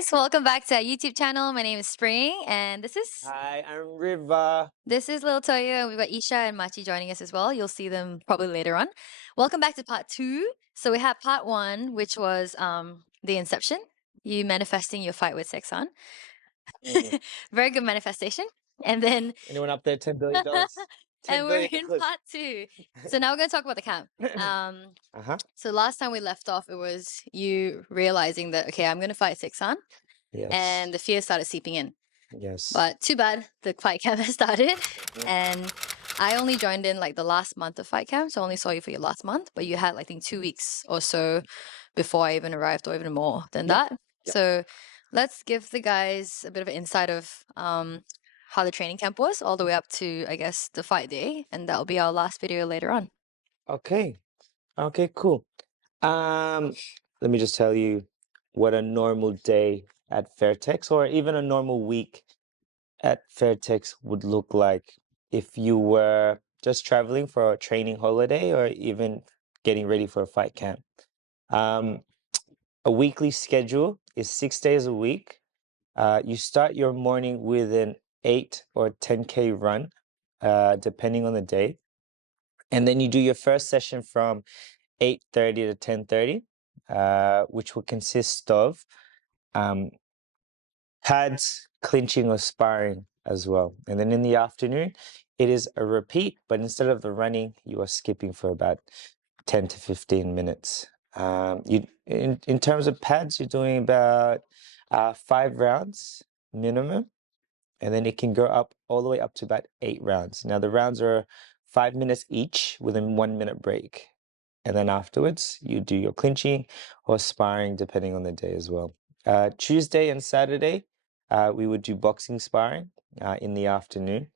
guys, welcome back to our YouTube channel. My name is Spring, and Hi, I'm Riva. this is Little Toyo, and we've got Isha and Machi joining us as well. You'll see them probably later on. Welcome back to part two. So we had part one, which was the inception, you manifesting your fight with Seksan. Mm. Very good manifestation. And then Anyone up there? $10 billion. $10 and we're billion. in part two. So now we're gonna talk about the camp. Uh-huh. So last time we left off, it was you realizing that okay, I'm gonna fight Seksan, Yes. and the fear started seeping in. Yes. But too bad the fight camp has started. Mhm. And I only joined in like the last month of fight camp, so I only saw you for your last month, but you had I think 2 weeks or so before I even arrived, or even more than Yep. that. Yep. So let's give the guys a bit of an insight of how the training camp was all the way up to I guess the fight day, and that'll be our last video later on. Okay. Okay, cool. Um, Let me just tell you what a normal day at Fairtex or even a normal week at Fairtex would look like if you were just traveling for a training holiday or even getting ready for a fight camp. Um, a weekly schedule is 6 days a week. You start your morning with an 8 or 10K run, depending on the day. And then you do your first session from 8:30 to 10:30, which will consist of um, pads, clinching, or sparring as well. And then in the afternoon, it is a repeat, but instead of the running, you are skipping for about 10 to 15 minutes. In terms of pads, you're doing about 5 rounds minimum, and then it can go up all the way up to about 8 rounds. Now the rounds are 5 minutes each with a 1 minute break. And then afterwards, you do your clinching or sparring, depending on the day as well. Tuesday and Saturday, we would do boxing sparring in the afternoon,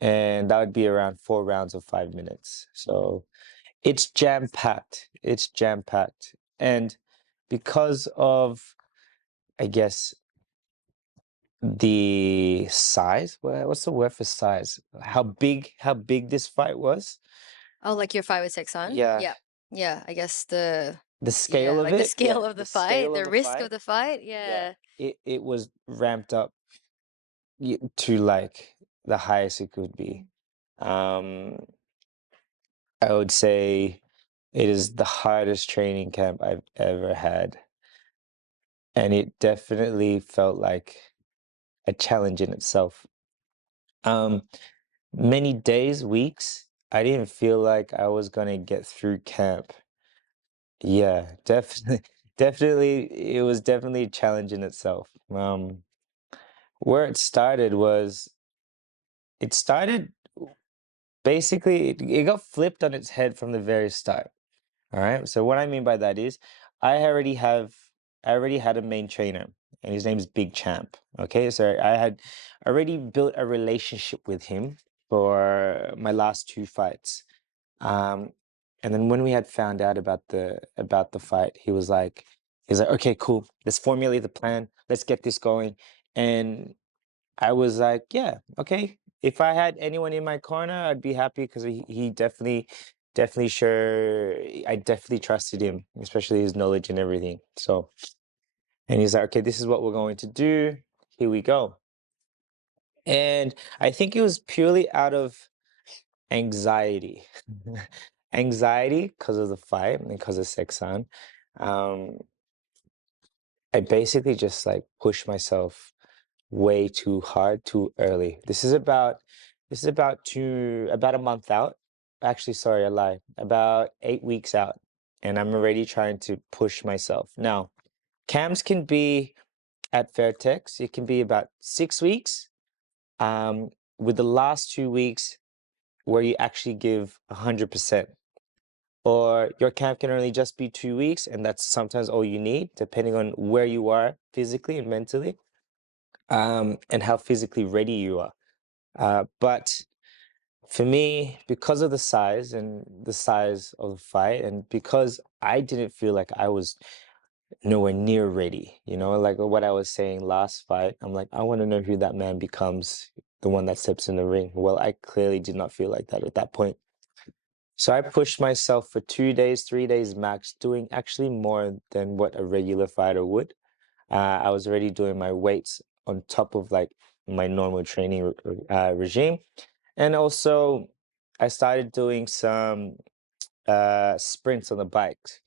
and that would be around 4 rounds of 5 minutes. So it's jam packed. It's jam packed. And because of, I guess, the size, what's the word for size? How big this fight was? Oh, like your fight with Seksan? Yeah, Yeah. Yeah, I guess the the scale yeah, of like the it. Yeah, scale of the the fight, scale the of the risk of fight. the fight. Yeah, Yeah. it was ramped up to like the highest it could be. Um, I would say it is the hardest training camp I've ever had, and it definitely felt like a challenge in itself. Um, Many days, weeks, I didn't feel like I was gonna get through camp. Yeah, definitely, definitely, it was definitely a challenge in itself. Where it started was it started basically it got flipped on its head from the very start. All right. So what I mean by that is I already have I already had a main trainer and his name's Big Champ. Okay. So I had already built a relationship with him for my last two fights. Um, and then when we had found out about the fight, he's like, okay, cool, let's formulate the plan, let's get this going. And I was like, yeah, okay. If I had anyone in my corner, I'd be happy because he definitely sure I definitely trusted him, especially his knowledge and everything. So, and he's like, okay, this is what we're going to do. Here we go. And I think it was purely out of anxiety. Anxiety because of the fight and because of Seksan. Um, I basically just like pushed myself way too hard too early. This is about a month out. Actually, sorry, I lie. About 8 weeks out, and I'm already trying to push myself. Now, camps can be at Fairtex. It can be about 6 weeks. With the last 2 weeks where you actually give 100%. Or your camp can only just be 2 weeks, and that's sometimes all you need, depending on where you are physically and mentally, and how physically ready you are. But for me, because of the size and the size of the fight, and because I didn't feel like I was nowhere near ready, like what I was saying last fight, I'm like, I want to know who that man becomes, the one that steps in the ring. Well, I clearly did not feel like that at that point. So I pushed myself for 2 days, 3 days max, doing actually more than what a regular fighter would. I was already doing my weights on top of like my normal training regime. And also, I started doing some sprints on the bikes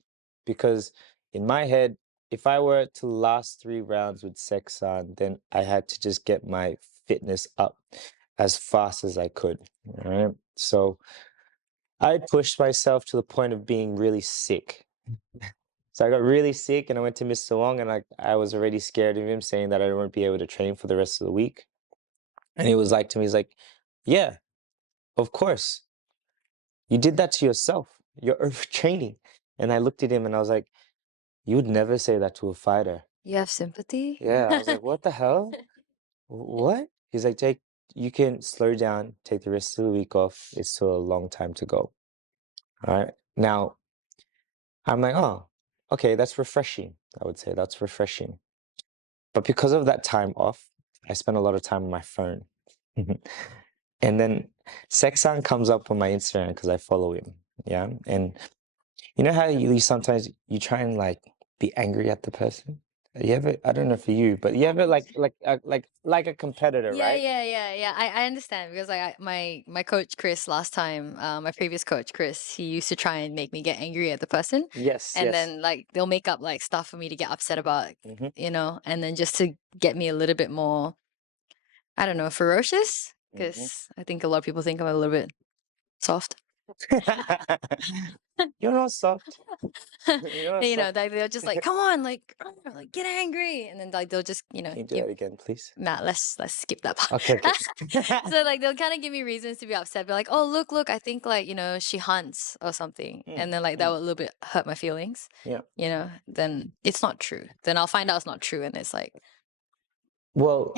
because in my head, if I were to last 3 rounds with Seksan, then I had to just get my fitness up as fast as I could. Right. So I pushed myself to the point of being really sick. So I got really sick and I went to Mr. Wong and I was already scared of him saying that I wouldn't be able to train for the rest of the week. And he was like to me, he's like, yeah, of course. You did that to yourself. You're overtraining. And I looked at him and I was like, you would never say that to a fighter. You have sympathy? Yeah, I was like, what the hell? What? He's like, Jake, you can slow down, take the rest of the week off. It's still a long time to go. All right. Now, I'm like, oh, okay, that's refreshing. I would say that's refreshing. But because of that time off, I spent a lot of time on my phone. And then Seksan comes up on my Instagram because I follow him. Yeah. And you know how you sometimes you try and like be angry at the person? You ever, I don't know for you, but you ever like a competitor, Yeah, right? yeah, yeah, yeah. I understand because like my coach Chris last time, my previous coach Chris, he used to try and make me get angry at the person, Yes, and yes. then like they'll make up like stuff for me to get upset about, Hmm. and then just to get me a little bit more, I don't know, ferocious. Hmm. Because I think a lot of people think I'm a little bit soft. You're not soft. You're not soft. Like they'll just like, come on, like get angry, and then like they'll just, Can you do give that again, please? Matt, let's skip that part. Okay, okay. So like they'll kind of give me reasons to be upset, be like, oh look, I think like she hunts or something, Mm, and then like that mm, would a little bit hurt my feelings. yeah. Then it's not true. Then I'll find out it's not true, and it's like, Well,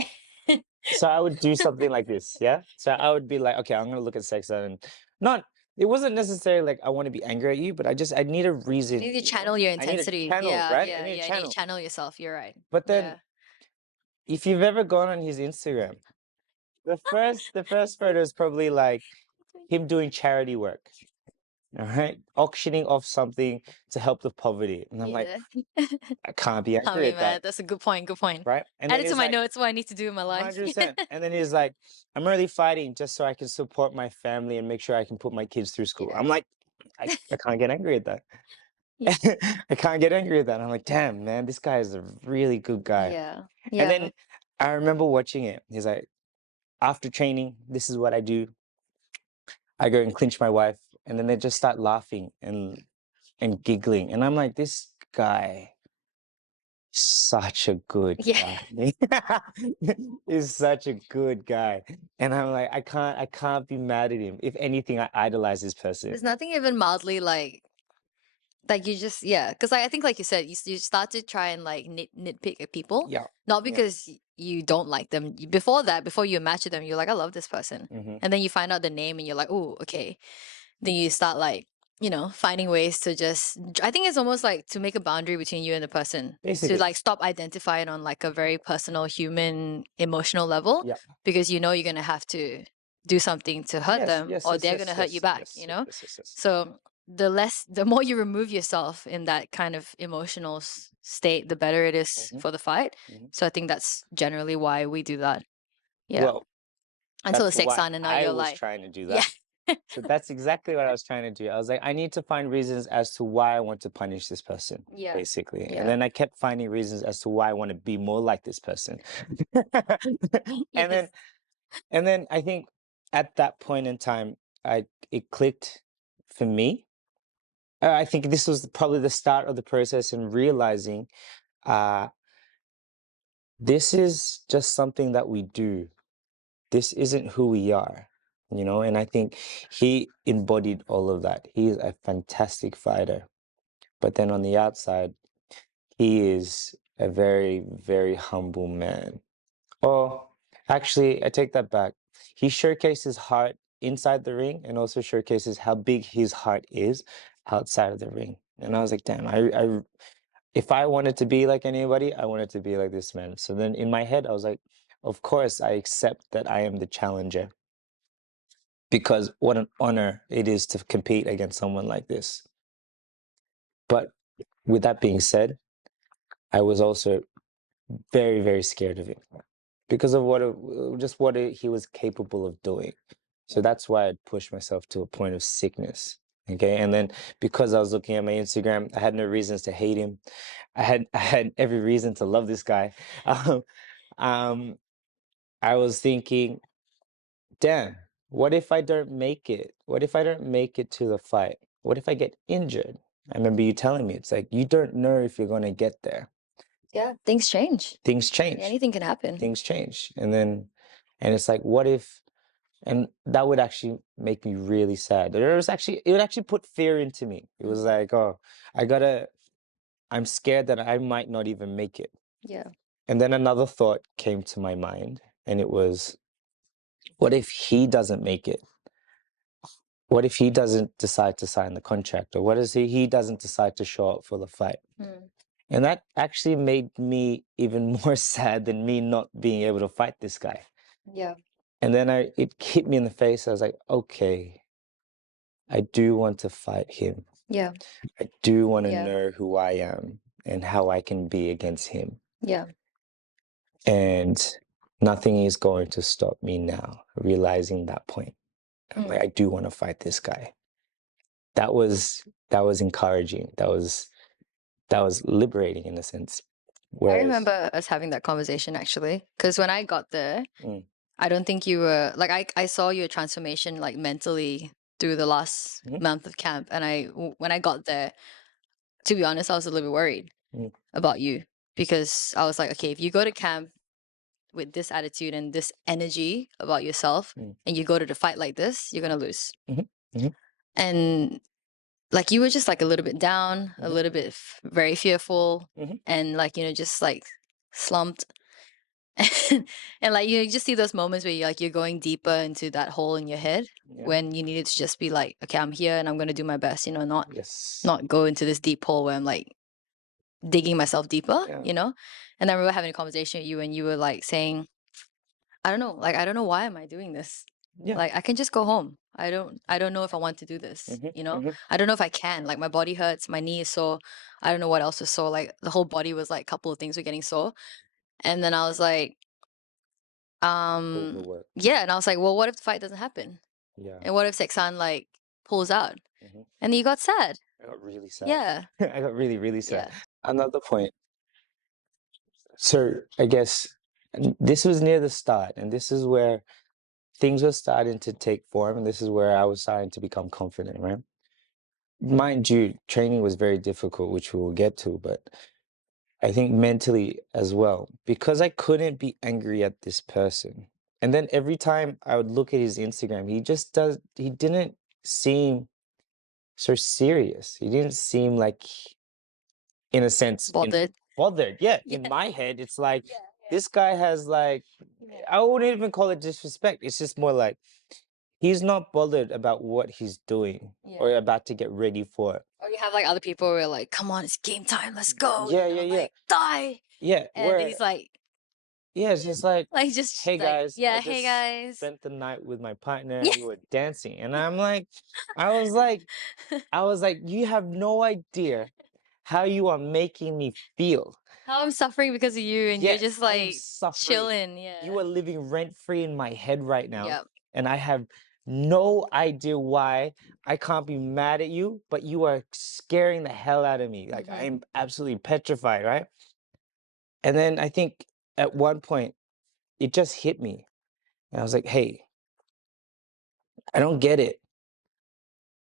so I would do something like this, yeah? So I would be like, okay, I'm gonna look at sex and not it wasn't necessarily like I want to be angry at you, but I need a you reason, need to channel your I need a intensity. channel, Yeah, right? I yeah, need a yeah. You need to channel. channel yourself. You're right. But then Yeah. if you've ever gone on his Instagram, the first photo is probably like him doing charity work. All right. Auctioning off something to help the poverty. And I'm like, Yeah. I can't be Tell angry me, at that. man. That's a good point. Good point. Right. And Add then it to he's my like, notes. What I need to do in my life. 100%. And then he's like, I'm really fighting just so I can support my family and make sure I can put my kids through school. Yeah. I'm like, I can't get angry at that. Yeah. I can't get angry at that. I'm like, damn, man, this guy is a really good guy. Yeah. And Yeah. then I remember watching it. He's like, after training, this is what I do. I go and clinch my wife, and then they just start laughing and giggling. And I'm like, this guy is such a good Yeah. guy. He's such a good guy. And I'm like, I can't be mad at him. If anything, I idolize this person. There's nothing even mildly like you just, yeah, because I think like you said, you start to try and like nitpick at people, Yeah. not Yeah. because you don't like them. Before that, before you match with them, you're like, I love this person, Hmm. and then you find out the name, and you're like, oh, okay. Then you start like finding ways to just. I think it's almost like to make a boundary between you and the person, to Basically. like stop identifying on like a very personal, human, emotional level, Yeah. because you're gonna have to do something to hurt Yes. them, Yes. or Yes. they're gonna Yes. hurt you Yes. back. Yes. Yes. Yes. Yes. Yes. So the more you remove yourself in that kind of emotional state, the better it is Hmm. for the fight. Hmm. So I think that's generally why we do that. Yeah. Well, Until the that's sex why on, and now I you're was like, trying to do yeah, that. So that's exactly what I was trying to do. I was like, I need to find reasons as to why I want to punish this person, yeah, basically. And yeah, then I kept finding reasons as to why I want to be more like this person. And yes. then I think at that point in time, it clicked for me. I think this was probably the start of the process in realizing uh, this is just something that we do. This isn't who we are, and I think he embodied all of that. He is a fantastic fighter, but then on the outside, he is a very, very humble man. Oh, actually, I take that back. He showcases heart inside the ring and also showcases how big his heart is outside of the ring. And I was like, damn, if I wanted to be like anybody, I wanted to be like this man. So then in my head, I was like, of course, I accept that I am the challenger because what an honor it is to compete against someone like this. But with that being said, I was also very, very scared of him because of what he was capable of doing. So that's why I'd push myself to a point of sickness. Okay. And then because I was looking at my Instagram, I had no reasons to hate him. I had every reason to love this guy. Um, um, I was thinking, damn, what if I don't make it? What if I don't make it to the fight? What if I get injured? I remember you telling me, it's like, you don't know if you're going to get there. Yeah, things change. Things Yeah, change. anything can happen. Things change. And it's like, what if, and that would actually make me really sad. It would actually put fear into me. It was like, oh, I'm scared that I might not even make it. Yeah. And then another thought came to my mind, and it was, what if he doesn't make it? What if he doesn't decide to sign the contract? Or what if he doesn't decide to show up for the fight? And that actually made me even more sad than me not being able to fight this guy. Yeah. And then it hit me in the face. I was like, okay, I do want to fight him. Yeah. I do want to Yeah. know who I am and how I can be against him. Yeah. And nothing is going to stop me now, realizing that point. I'm like, I do want to fight this guy. That was encouraging. That was liberating in a sense. I remember us having that conversation actually, because when I got there, I don't think you were like I saw your transformation like mentally through the last month of camp, and when I got there, to be honest, I was a little bit worried about you because I was like, okay, if you go to camp with this attitude and this energy about yourself, and you go to the fight like this, you're gonna lose. And like you were just like a little bit down, a little bit very fearful, and like just like slumped. And like you just see those moments where you're going deeper into that hole in your head when you needed to just be like, okay, I'm here and I'm gonna do my best, not go into this deep hole where I'm like digging myself deeper, And I remember having a conversation with you and you were like saying, I don't know, like I don't know why am I doing this? Like I can just go home. I don't know if I want to do this, I don't know if I can. Like my body hurts, my knee is sore. I don't know what else is sore. Like the whole body was like a couple of things were getting sore. And then I was like, Overwork. yeah, and I was like, well, what if the fight doesn't happen? Yeah. And what if Seksan like pulls out? And then you got sad. I got really sad. Yeah. I got really, really sad. Yeah. Another point. So I guess this was near the start, and this is where things were starting to take form, and this is where I was starting to become confident, right? Mind you, training was very difficult, which we will get to, but I think mentally as well, because I couldn't be angry at this person. And then every time I would look at his Instagram, he didn't seem so serious. He didn't seem like, in a sense, Bothered. bothered. Yeah, in my head, it's like, this guy has like, I wouldn't even call it disrespect. It's just more like, he's not bothered about what he's doing or about to get ready for. Or you have like other people who are like, come on, it's game time, let's go. Yeah, Like, die. Yeah, And he's like, yeah, it's just like, just hey like, guys, yeah, I hey just guys. spent the night with my partner Yeah. and we were dancing. And I'm like, I was like, you have no idea how you are making me feel. How I'm suffering because of you, and you're just I am like suffering. chilling. Yeah. You are living rent free in my head right now. Yep. And I have no idea why. I can't be mad at you, but you are scaring the hell out of me. Like, I'm absolutely petrified, right? And then I think at one point, it just hit me. And I was like, hey, I don't get it.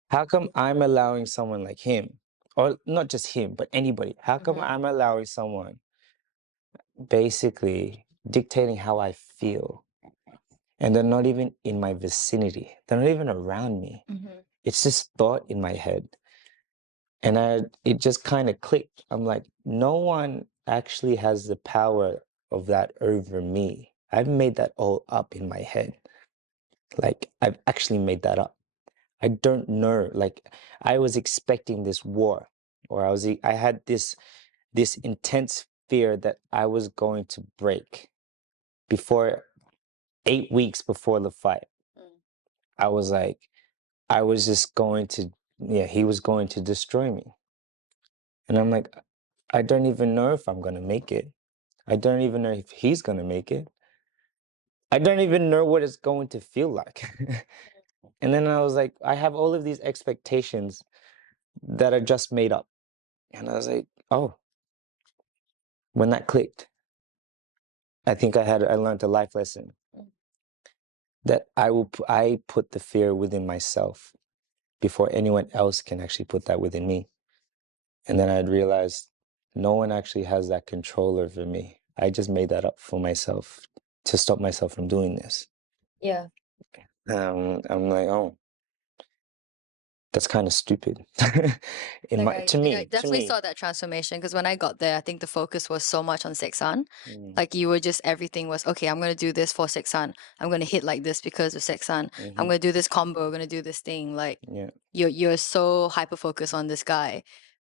How come I'm allowing someone like him, or not just him, but anybody? How come I'm allowing someone basically dictating how I feel? And they're not even in my vicinity. They're not even around me. It's just thought in my head. And it just kind of clicked. I'm like, no one actually has the power of that over me. I've made that all up in my head. Like, I've actually made that up. I don't know. Like, I was expecting this war, or I had this intense fear that I was going to break before 8 weeks before the fight. I was like, I was just going to, he was going to destroy me. And I'm like, I don't even know if I'm going to make it. I don't even know if he's gonna make it. I don't even know what it's going to feel like. And then I was like, I have all of these expectations that are just made up. And I was like, oh, when that clicked, I think I learned a life lesson that I put the fear within myself before anyone else can actually put that within me. And then I'd realized no one actually has that control over me. I just made that up for myself to stop myself from doing this. Yeah. I'm like, oh, that's kind of stupid. To I me, definitely saw that transformation because when I got there, I think the focus was so much on Seksan. Mm, Like you were just everything was okay. I'm gonna do this for Seksan. I'm gonna hit like this because of Seksan. I'm mhm, gonna do this combo. I'm gonna do this thing. Like yeah, you're so hyper focused on this guy,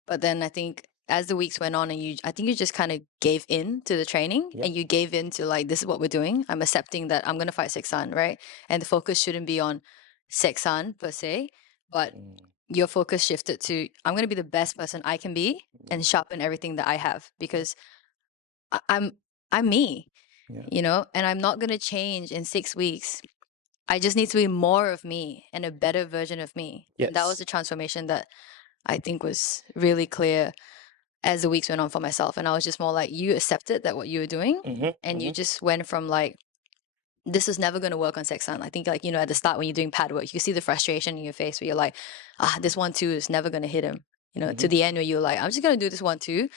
but then I think as the weeks went on and I think you just kind of gave in to the training yep, and you gave in to like this is what we're doing. I'm accepting that I'm gonna fight Seksan, right? And the focus shouldn't be on Seksan per se, but mm, your focus shifted to I'm going to be the best person I can be yeah, and sharpen everything that I have yep, because I'm me, yeah, and I'm not going to change in 6 weeks. I just need to be more of me and a better version of me. And that was yes, a transformation that I think was really clear as the weeks went on for myself. And I was just more like, you accepted that what you were doing mm-hmm, and you mm-hmm, just went from like this is never going to work on Seksan. I think like, at the start when you're doing pad work, you can see the frustration in your face where you're like, this 1-2 is never going to hit him. To mm-hmm, the end where you're like, I'm just going to do this 1-2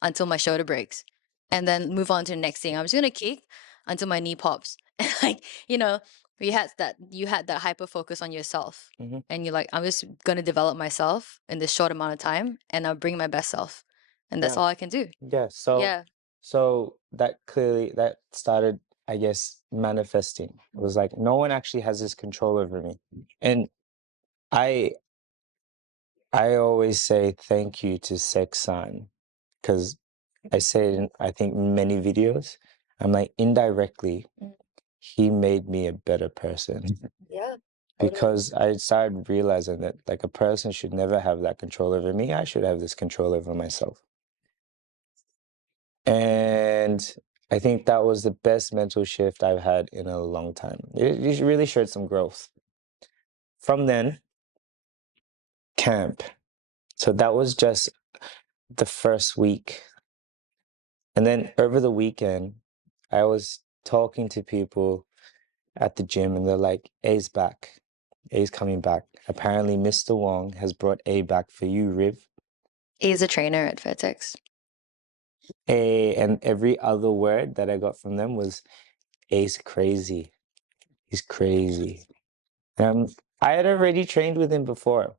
until my shoulder breaks and then move on to the next thing. I'm just going to kick until my knee pops. And like, you had that hyper focus on yourself mm-hmm. and you're like, I'm just going to develop myself in this short amount of time and I'll bring my best self. And that's Yeah, all I can do. yeah. So, Yeah. so that started, I guess, manifesting. It was like no one actually has this control over me, and I I always say thank you to Seksan because I say it in, I think, many videos. I'm like, indirectly, Mm. he made me a better person Yeah. Totally. because I started realizing that like a person should never have that control over me. I should have this control over myself. And I think that was the best mental shift I've had in a long time. It really showed some growth. From then, camp. So that was just the first week. And then over the weekend, I was talking to people at the gym and they're like, A's back. A's coming back. Apparently, Mr. Wong has brought A back for you, Riv. He's a trainer at Vertex. A, and every other word that I got from them was A's crazy. He's crazy. I had already trained with him before.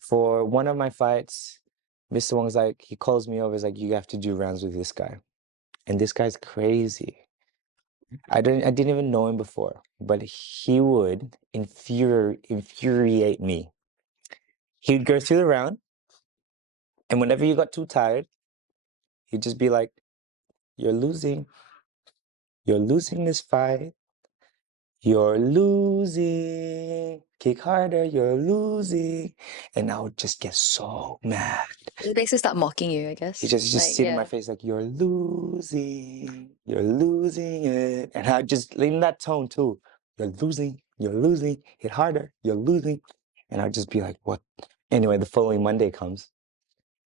For one of my fights, Mr. Wong's like, he calls me over, he's like, you have to do rounds with this guy. And this guy's crazy. I didn't even know him before, but he would infuriate me. He would go through the round, and whenever you got too tired, he'd just be like, you're losing. You're losing this fight. You're losing. Kick harder. You're losing. And I would just get so mad. It makes us start mocking you, I guess. He just Like, sit in my yeah. face like, you're losing. You're losing it. And I just in that tone too. You're losing. You're losing. Hit harder. You're losing. And I'd just be like, what? Anyway, the following Monday comes.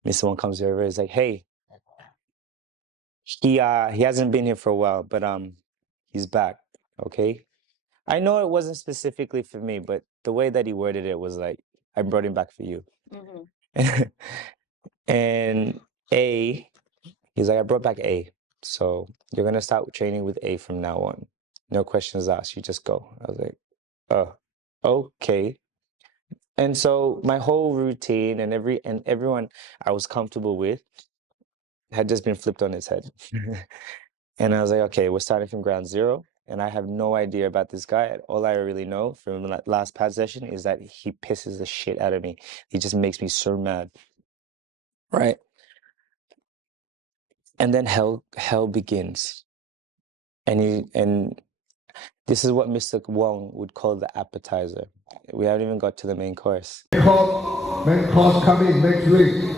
Mr. One comes over. He's like, hey, he hasn't been here for a while, but he's back. Okay. I know it wasn't specifically for me, but the way that he worded it was like, I brought him back for you. Hmm. And A, he's like, I brought back A. So you're gonna start training with A from now on. No questions asked. You just go. I was like, oh, okay. And so my whole routine and everyone I was comfortable with had just been flipped on its head. And I was like, okay, we're starting from ground zero. And I have no idea about this guy. All I really know from that last pad session is that he pisses the shit out of me. He just makes me so mad. Right. And then hell begins. And this is what Mr. Wong would call the appetizer. We haven't even got to the main course. Main course coming next week.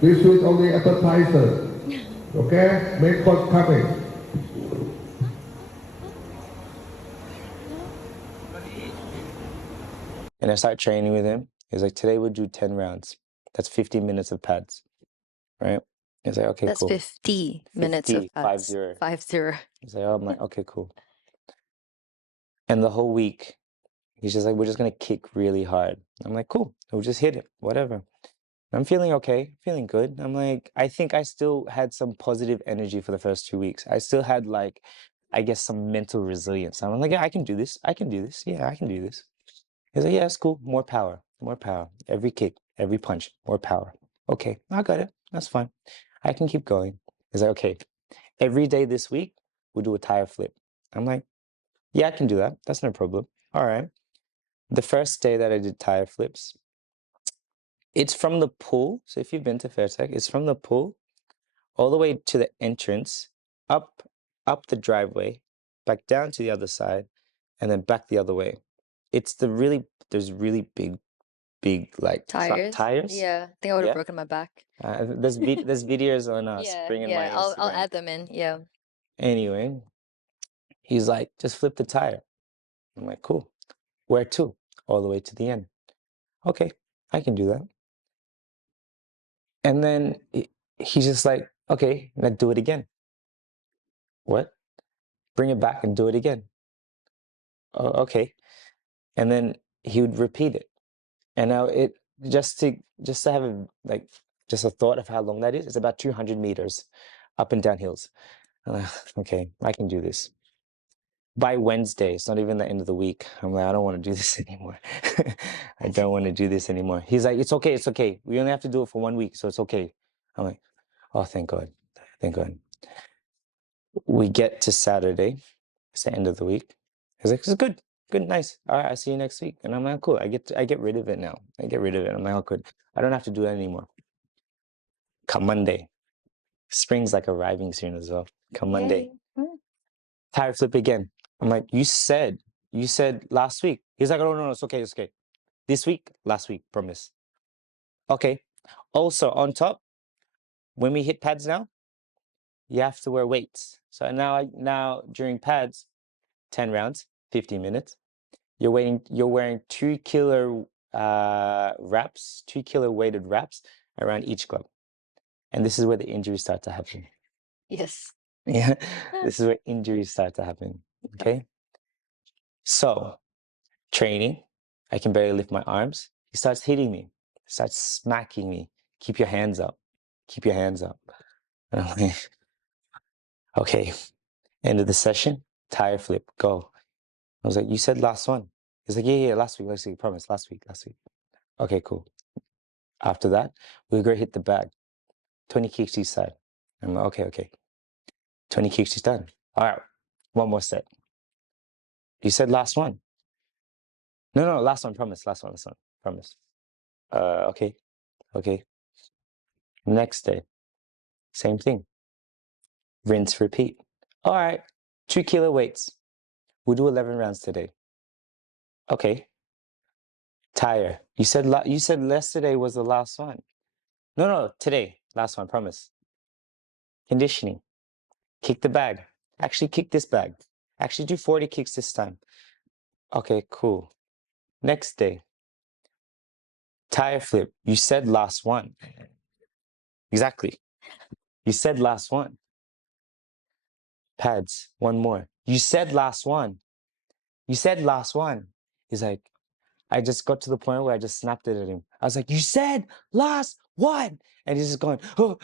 This week only appetizer. Okay, main course coming. And I start training with him. He's like, today we'll do 10 rounds. That's 15 minutes of pads, right? He's like, okay, That's cool. 50 minutes of 50, 5 pads. 0. 50. He's like, oh, I'm like, okay, cool. And the whole week, he's just like, we're just gonna kick really hard. I'm like, cool. We'll just hit it, whatever. I'm feeling okay, feeling good. I'm like, I think I still had some positive energy for the first 2 weeks. I still had like, I guess some mental resilience. I'm like, yeah, I can do this. I can do this. Yeah, I can do this. He's like, yeah, it's cool. More power, more power. Every kick, every punch, more power. Okay, I got it. That's fine. I can keep going. He's like, okay, every day this week, we'll do a tire flip. I'm like, yeah, I can do that. That's no problem. All right. The first day that I did tire flips, it's from the pool. So if you've been to Fairtech, it's from the pool all the way to the entrance, up the driveway, back down to the other side, and then back the other way. It's there's really big like truck Tires. tires. Yeah, I think I would have Yeah. broken my back. There's videos on Yeah, Spring in my yeah. I'll Instagram. add them in. Yeah. Anyway, he's like, just flip the tire. I'm like, cool. Where to? All the way to the end. Okay, I can do that. And then he's just like, okay, now do it again. What? Bring it back and do it again. Oh, okay. And then he would repeat it. And now it just to have a like just a thought of how long that is. It's about 200 meters up and down hills. Okay, I can do this. By Wednesday, it's not even the end of the week. I'm like, I don't want to do this anymore. I don't want to do this anymore. He's like, it's okay, it's okay. We only have to do it for 1 week, so it's okay. I'm like, oh, thank God, thank God. We get to Saturday, it's the end of the week. He's like, it's good, good, nice. All right, I'll see you next week. And I'm like, cool. I get rid of it now. I get rid of it. I'm like, oh, good. I don't have to do that anymore. Come Monday, spring's like arriving soon as well. Come Monday, Yay. tire flip again. I'm like, you said last week. He's like, oh no, no, it's okay, it's okay. This week, last week, promise. Okay. Also, on top, when we hit pads now, you have to wear weights. So now during pads, 10 rounds, 15 minutes. You're wearing 2 kilo wraps, 2 kilo weighted wraps around each glove. And this is where the injuries start to happen. Yes. Yeah. This is where injuries start to happen. Okay. So training, I can barely lift my arms. He starts hitting me, starts smacking me. Keep your hands up. Keep your hands up. And I'm like, okay, end of the session, tire flip, go. I was like, you said last one. He's like, yeah, last week, promise, last week. Okay, cool. After that, we'll go hit the bag. 20 kicks each side. I'm like, okay. 20 kicks each done. All right, one more set. You said last one. No, last one, promise, last one, promise. Okay. Next day, same thing. Rinse, repeat. All right, 2 kilo weights. We'll do 11 rounds today. Okay. Tire. You said yesterday was the last one. No, today. Last one, promise. Conditioning. Kick the bag. Actually, kick this bag. Actually, do 40 kicks this time. Okay, cool. Next day. Tire flip. You said last one. Exactly. You said last one. Pads. One more. You said last one. You said last one. He's like, I just got to the point where I just snapped it at him. I was like, you said last one. And he's just going, oh,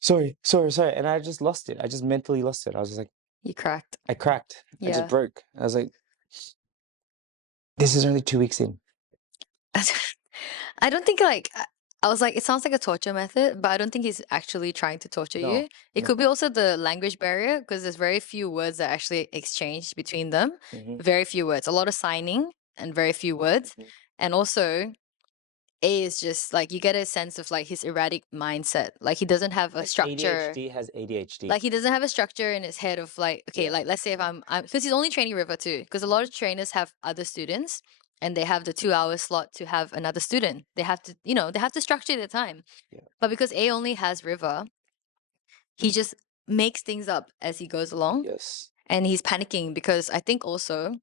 sorry. And I just lost it. I just mentally lost it. I was just like, You cracked. I cracked. I Yeah. just broke. I was like, this is only 2 weeks in. I don't think like I was like, it sounds like a torture method, but I don't think he's actually trying to torture No, you. It no. could be also the language barrier because there's very few words that actually exchanged between them. Mm-hmm. Very few words. A lot of signing and very few words. Mm-hmm. And also A is just like you get a sense of like his erratic mindset. Like he doesn't have a Like structure. ADHD has ADHD. Like he doesn't have a structure in his head of like, okay, Yeah. like let's say if I'm because he's only training River too, because a lot of trainers have other students and they have the 2 hour slot to have another student. They have to, they have to structure their time. Yeah. But because A only has River, he just makes things up as he goes along. Yes. And he's panicking because I think also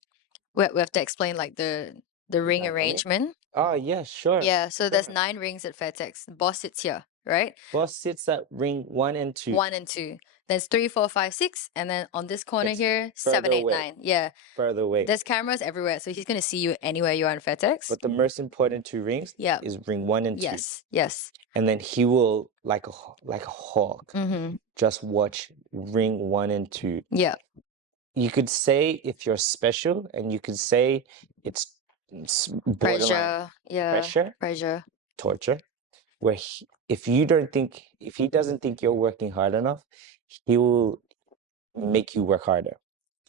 we have to explain like the ring Dynamic. arrangement. Oh, yeah, sure. Yeah, so there's Sure. 9 rings at Fairtex. The boss sits here, right? Boss sits at ring 1 and 2. 1 and 2. There's 3, 4, 5, 6, and then on this corner It's here, further 7, 8, away. 9. Yeah. Further away. There's cameras everywhere, so he's gonna see you anywhere you are in Fairtex. But the most important 2 rings Yeah. is ring 1 and 2. Yes, yes. And then he will, like a hawk, Mm-hmm. just watch ring 1 and 2. Yeah. You could say if you're special, and you could say it's borderline Pressure. Yeah. pressure, Pressure. torture, where if he doesn't think you're working hard enough, he will make you work harder.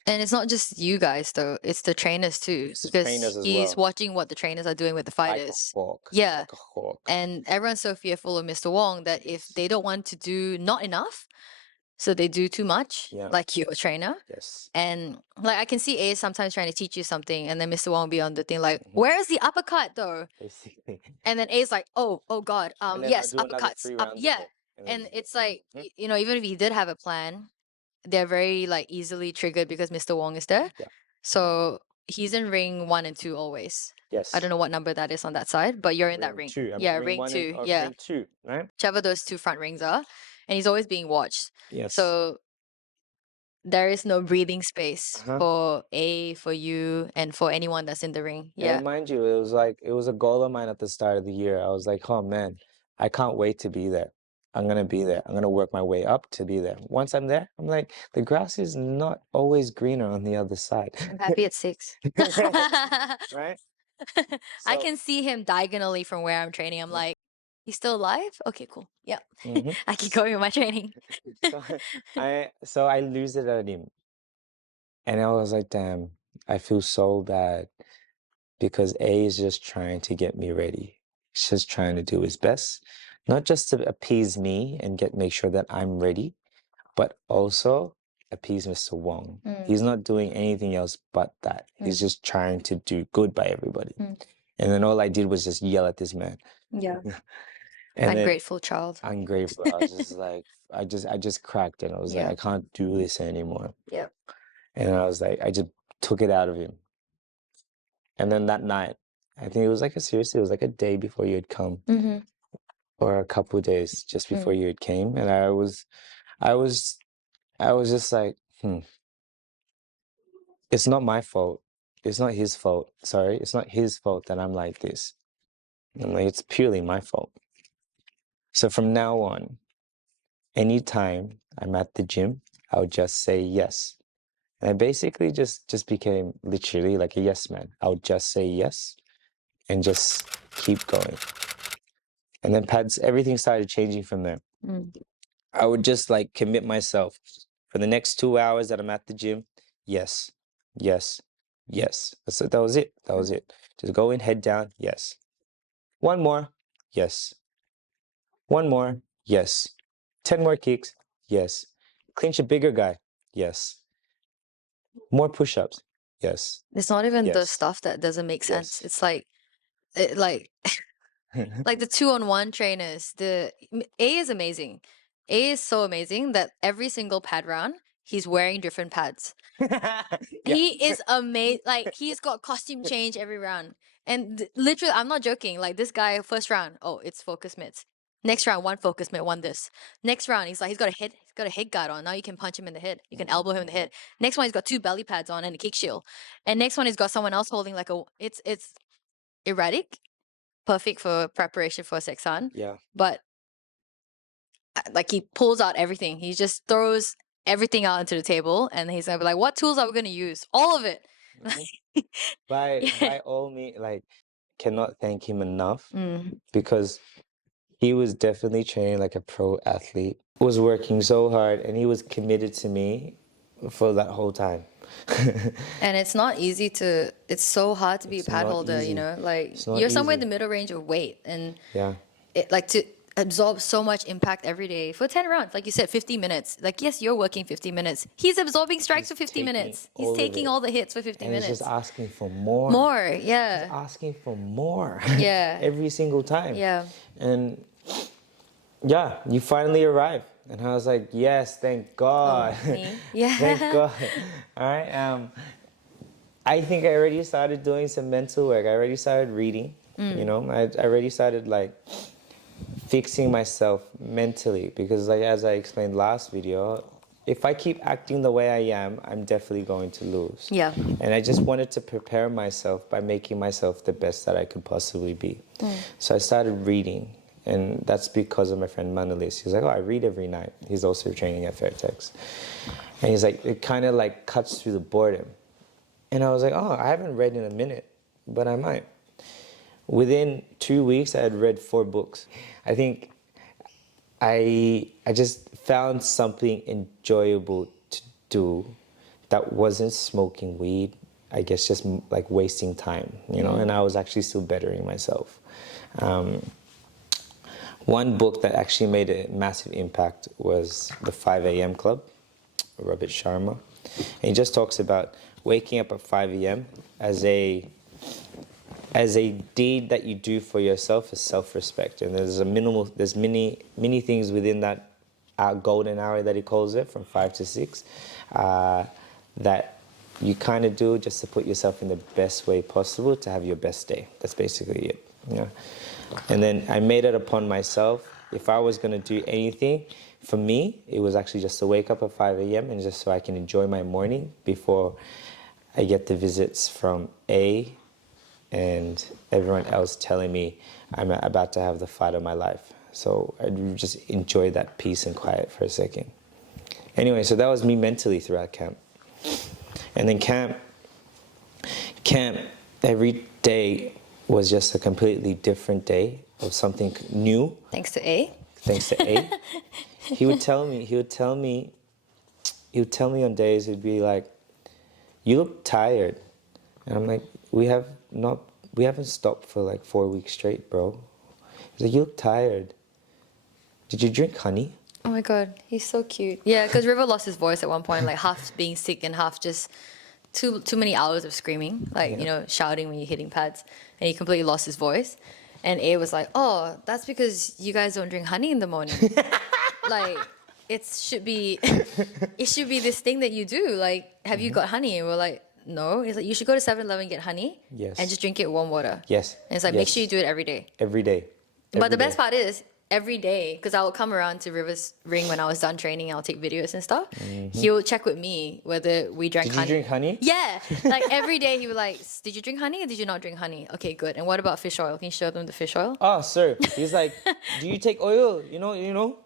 And it's not just you guys though, it's the trainers too. It's the Because trainers as he's well. watching what the trainers are doing with the Like a fighters. hawk. Yeah. Like a hawk. And everyone's so fearful of Mr. Wong that if they don't want to do not enough, so they do too much, Yeah. like your trainer. Yes. And like I can see A sometimes trying to teach you something, and then Mr. Wong will be on the thing like, where's the uppercut though? Basically. And then A's like, oh God, And then yes, I'll do another uppercuts, 3 rounds of yeah. it, And then it's like, you know, even if he did have a plan, they're very like easily triggered because Mr. Wong is there. Yeah. So he's in ring 1 and 2 always. yes. I don't know what number that is on that side, but you're in that ring. 2. Yeah, ring ring 1 2. and, Yeah. ring 2, right? Whichever those 2 front rings are. And he's always being watched. Yes. So there is no breathing space Uh-huh. for A, for you, and for anyone that's in the ring. Yeah. And mind you, it was a goal of mine at the start of the year. I was like, oh man, I can't wait to be there. I'm gonna be there. I'm gonna work my way up to be there. Once I'm there, I'm like, the grass is not always greener on the other side. I'm happy at 6. Right? I So- can see him diagonally from where I'm training. I'm like, he's still alive? Okay, cool. Yeah. Mhm. I keep going with my training. So I lose it at him. And I was like, damn, I feel so bad because A is just trying to get me ready. He's just trying to do his best, not just to appease me and make sure that I'm ready, but also appease Mr. Wong. He's not doing anything else but that. He's just trying to do good by everybody. And then all I did was just yell at this man. Yeah. And then Ungrateful child. ungrateful. I was just like, I just cracked and I was like, Yeah. I can't do this anymore. Yeah. And I was like, I just took it out of him. And then that night, I think it was like it was like a day before you had come, Mm-hmm. or a couple of days just before you had came, and I was just like, it's not my fault. It's not his fault. Sorry, it's not his fault that I'm like this. I'm like, it's purely my fault. So from now on, anytime I'm at the gym, I would just say yes. And I basically just became literally like a yes man. I would just say yes and just keep going. And then everything started changing from there. I would just like commit myself for the next 2 hours that I'm at the gym. Yes, yes, yes. That was it. That was it. Just go in, head down. Yes. One more. Yes. One more. Yes. 10 more kicks. Yes. Clinch a bigger guy. Yes. More push-ups. Yes. It's not even the Yes. stuff that doesn't make sense. Yes. It's like like the 2-on-1 trainers. A is amazing. A is so amazing that every single pad round, he's wearing different pads. Yeah. He is amazing. Like he's got costume change every round. And literally, I'm not joking. Like this guy, first round, oh, it's focus mitts. Next round, 1 focus mitt, 1 this. Next round, he's got a head guard on. Now you can punch him in the head. You can elbow him in the head. Next one, he's got 2 belly pads on and a kick shield. And next one, he's got someone else holding like it's erratic, perfect for preparation for Seksan. Yeah. But like he pulls out everything. He just throws everything out into the table, and he's gonna be like, "What tools are we gonna use? All of it." By all means, like, cannot thank him enough Mm. because he was definitely training like a pro athlete, was working so hard, and he was committed to me for that whole time. And it's not easy to. It's so hard to be a pad not holder. easy. You know, like It's not you're somewhere in easy. the middle range of weight, and Yeah. like to absorb so much impact every day for 10 rounds, like you said, 50 minutes. Like yes, you're working 50 minutes. He's absorbing strikes for 50 taking minutes. all He's of taking it. all the hits for 50 And he's minutes. just asking for more. More, Just yeah, asking for more. Yeah. Every single time. yeah. And yeah, you finally arrive. And I was like, yes, thank God. Me? Yeah. Thank God. All right. I think I already started doing some mental work. I already started reading. You know, I already started like fixing myself mentally because, like as I explained last video, if I keep acting the way I am, I'm definitely going to lose. Yeah. And I just wanted to prepare myself by making myself the best that I could possibly be. So I started reading, and that's because of my friend Manalis. He's like, oh, I read every night. He's also training at Fairtex. And he's like, it kind of like cuts through the boredom. And I was like, oh, I haven't read in a minute, but I might. Within 2 weeks, I had read 4 books. I think I just found something enjoyable to do that wasn't smoking weed. I guess just like wasting time, you know, and I was actually still bettering myself. One book that actually made a massive impact was The 5 a.m. Club, Robert Sharma. And he just talks about waking up at 5 a.m. as a deed that you do for yourself is self-respect. And there's many things within that golden hour that he calls it, from 5 to 6, that you kind of do just to put yourself in the best way possible to have your best day. That's basically it. Yeah. And then I made it upon myself, if I was going to do anything, for me, it was actually just to wake up at 5 a.m. and just so I can enjoy my morning before I get the visits from A and everyone else telling me I'm about to have the fight of my life. So I'd just enjoy that peace and quiet for a second. Anyway, so that was me mentally throughout camp. And then camp, every day was just a completely different day of something new. Thanks to A. Thanks to A. He would tell me on days, he'd be like, you look tired. And I'm like, we haven't stopped for like 4 weeks straight, bro. He's like, you look tired. Did you drink honey? Oh my God, he's so cute. Yeah, because River lost his voice at one point, like half being sick and half just too many hours of screaming, like, you know, shouting when you're hitting pads. And he completely lost his voice. And A was like, oh, that's because you guys don't drink honey in the morning. Like, it should be this thing that you do. Like, have you got honey? And we're like, no. He's like, you should go to 7-Eleven and get honey. Yes. And just drink it with warm water. Yes. And it's like, make sure you do it every day. Every day. But the best part is, every day, because I would come around to River's ring when I was done training, I'll take videos and stuff. He would check with me whether we drank honey. Did you drink honey? Yeah. Like every day he would like, did you drink honey or did you not drink honey? Okay, good. And what about fish oil? Can you show them the fish oil? Oh, sir. He's like, do you take oil? You know?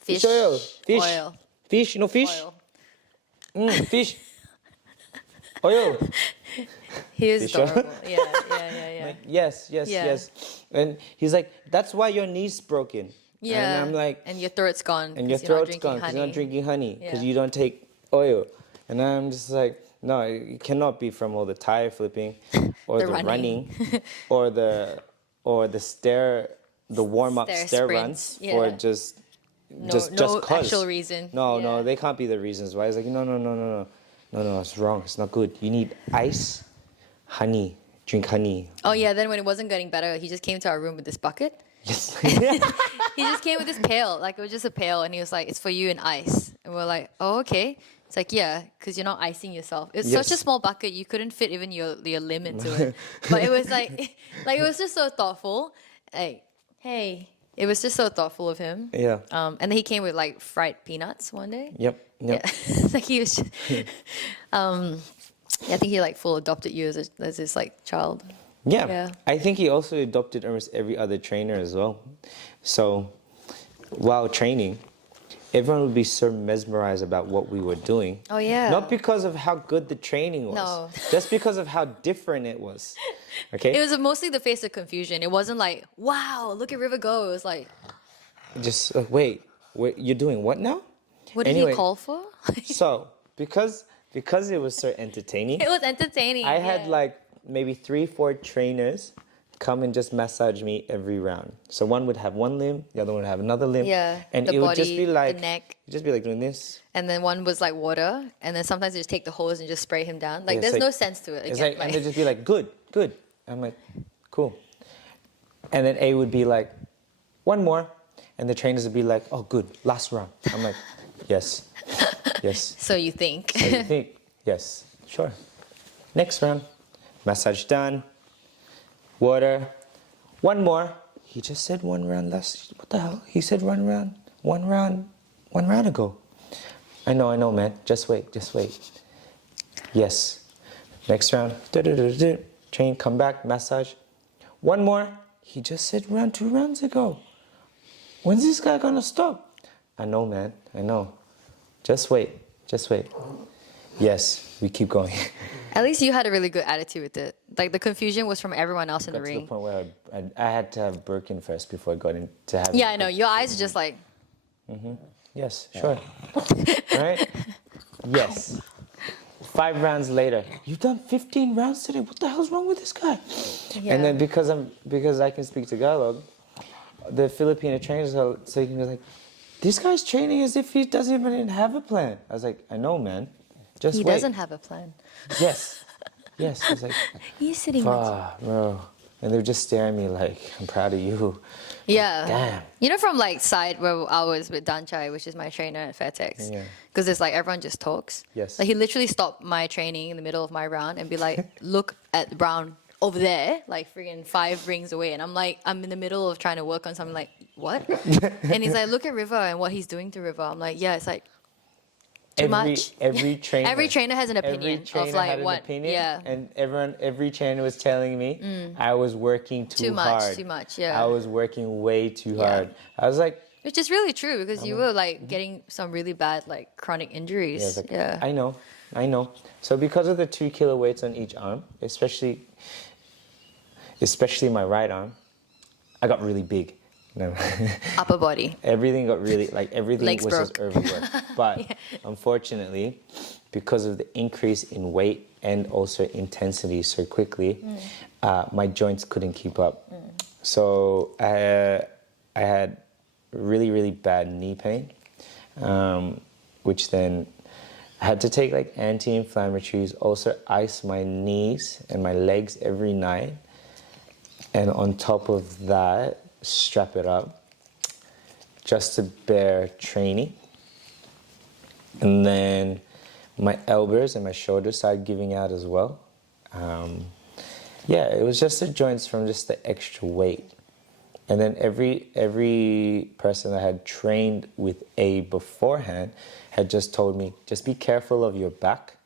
Fish oil. Fish. Oil. Fish, you know fish? Oil. Fish. Oil. He was Fish oil. adorable. Yeah. Like, yes. Yeah. And he's like, that's why your knee's broken. Yeah. And I'm like, and your throat's gone. and your 'cause you're not throat's drinking gone because you're honey. not drinking honey because Yeah. you don't take oil. And I'm just like, no, it cannot be from all the tire flipping or The the running. or the warm up Stair stair sprints, runs for yeah. just No 'cause. actual reason. No, Yeah. they can't be the reasons why. It's like, no, it's wrong. It's not good. You need ice, honey, drink honey. Oh yeah, then when it wasn't getting better, he just came to our room with this bucket. Yes. He just came with this pail, like it was just a pail, and he was like, "It's for you and ice." And we're like, "Oh, okay." It's like, yeah, because you're not icing yourself. It's such a Yes. small bucket, you couldn't fit even your limb into it. But it was like it was just so thoughtful. Like, hey, it was just so thoughtful of him. Yeah. And then he came with like fried peanuts one day. Yep. Yeah, it's like he was just. I think he like full adopted you as his like child. Yeah. Yeah. I think he also adopted almost every other trainer as well. So while training, everyone would be so mesmerized about what we were doing. Oh yeah. Not because of how good the training was. No. Just because of how different it was. Okay? It was mostly the face of confusion. It wasn't like, wow, look at River go. It was like, Just like, wait, you're doing what now? what did Anyway. he call for? So, because it was so entertaining, It was entertaining. I had yeah. like maybe 3-4 trainers come and just massage me every round. So one would have one limb, the other one would have another limb. Yeah, And the it would just body, be like the neck. it'd just be like doing this. And then one was like water, and then sometimes they just take the hose and just spray him down. Like Yeah, it's there's no like- sense to it. It's Again, like, and they'd just be like, good. I'm like, cool. And then A would be like, one more. And the trainers would be like, oh, good, last round. I'm like, yes, yes. So you think. So you think, yes, sure. Next round, massage done, water, one more. He just said one round less. What the hell? He said one round ago. I know, man. Just wait. Yes. Next round, train, come back, massage. One more. He just said 2 rounds ago. When's this guy gonna stop? I know, man. I know. Just wait. Yes, we keep going. At least you had a really good attitude with it. Like the confusion was from everyone else in the Got to the ring. point where I had to have Birkin first before I got into having. Yeah, I know. Your eyes are just like. Yes, sure. Right? Yes. 5 rounds later, you've done 15 rounds today. What the hell's wrong with this guy? Yeah. And then because I can speak Tagalog, the Filipino trainers are saying like, this guy's training as if he doesn't even have a plan. I was like, I know, man. Just He wait. doesn't have a plan. Yes. I was like, He's sitting. bro. And they were just staring at me like, I'm proud of you. Yeah. Damn. You know, from like side where I was with Danchai, which is my trainer at Fairtex. Yeah. Because it's like everyone just talks. Yes. Like he literally stopped my training in the middle of my round and be like, look at the round over there, like freaking 5 rings away. And I'm like, I'm in the middle of trying to work on something like, what? And he's like, look at River and what he's doing to River. I'm like, yeah, it's like too much. Every trainer. Every trainer has an opinion Every of trainer like had an what. opinion, Yeah. and every trainer was telling me I was working too hard. Too much, yeah. I was working way too Yeah. hard. I was like, Which is really true because you were like getting some really bad like chronic injuries. I was like, Yeah. I know. So because of the 2 kilo weights on each arm, especially my right arm, I got really big. No. Upper body. Everything got really, like, everything Legs was just broke. overworked. But unfortunately, because of the increase in weight and also intensity so quickly, my joints couldn't keep up. So I had really, really bad knee pain, which then I had to take like anti-inflammatories, also ice my knees and my legs every night. And on top of that, strap it up just to bear training. And then my elbows and my shoulders started giving out as well. Yeah, it was just the joints from just the extra weight. And then every person that had trained with A beforehand had just told me, just be careful of your back,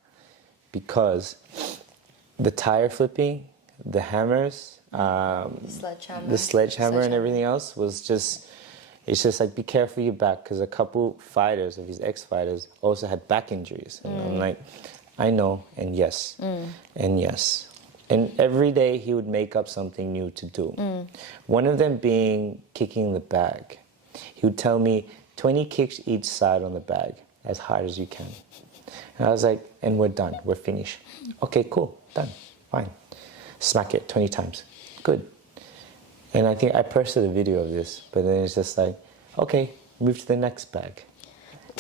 because the tire flipping, the hammers, the sledgehammer and everything else was just, it's just like, be careful your back, because a couple fighters of his ex-fighters also had back injuries. And I'm like, I know, and yes, and yes. And every day he would make up something new to do. One of them being kicking the bag. He would tell me 20 kicks each side on the bag, as hard as you can. And I was like, and we're done, we're finished. Okay, cool, done, fine. Smack it 20 times, good. And I think I posted a video of this, but then it's just like, okay, move to the next bag.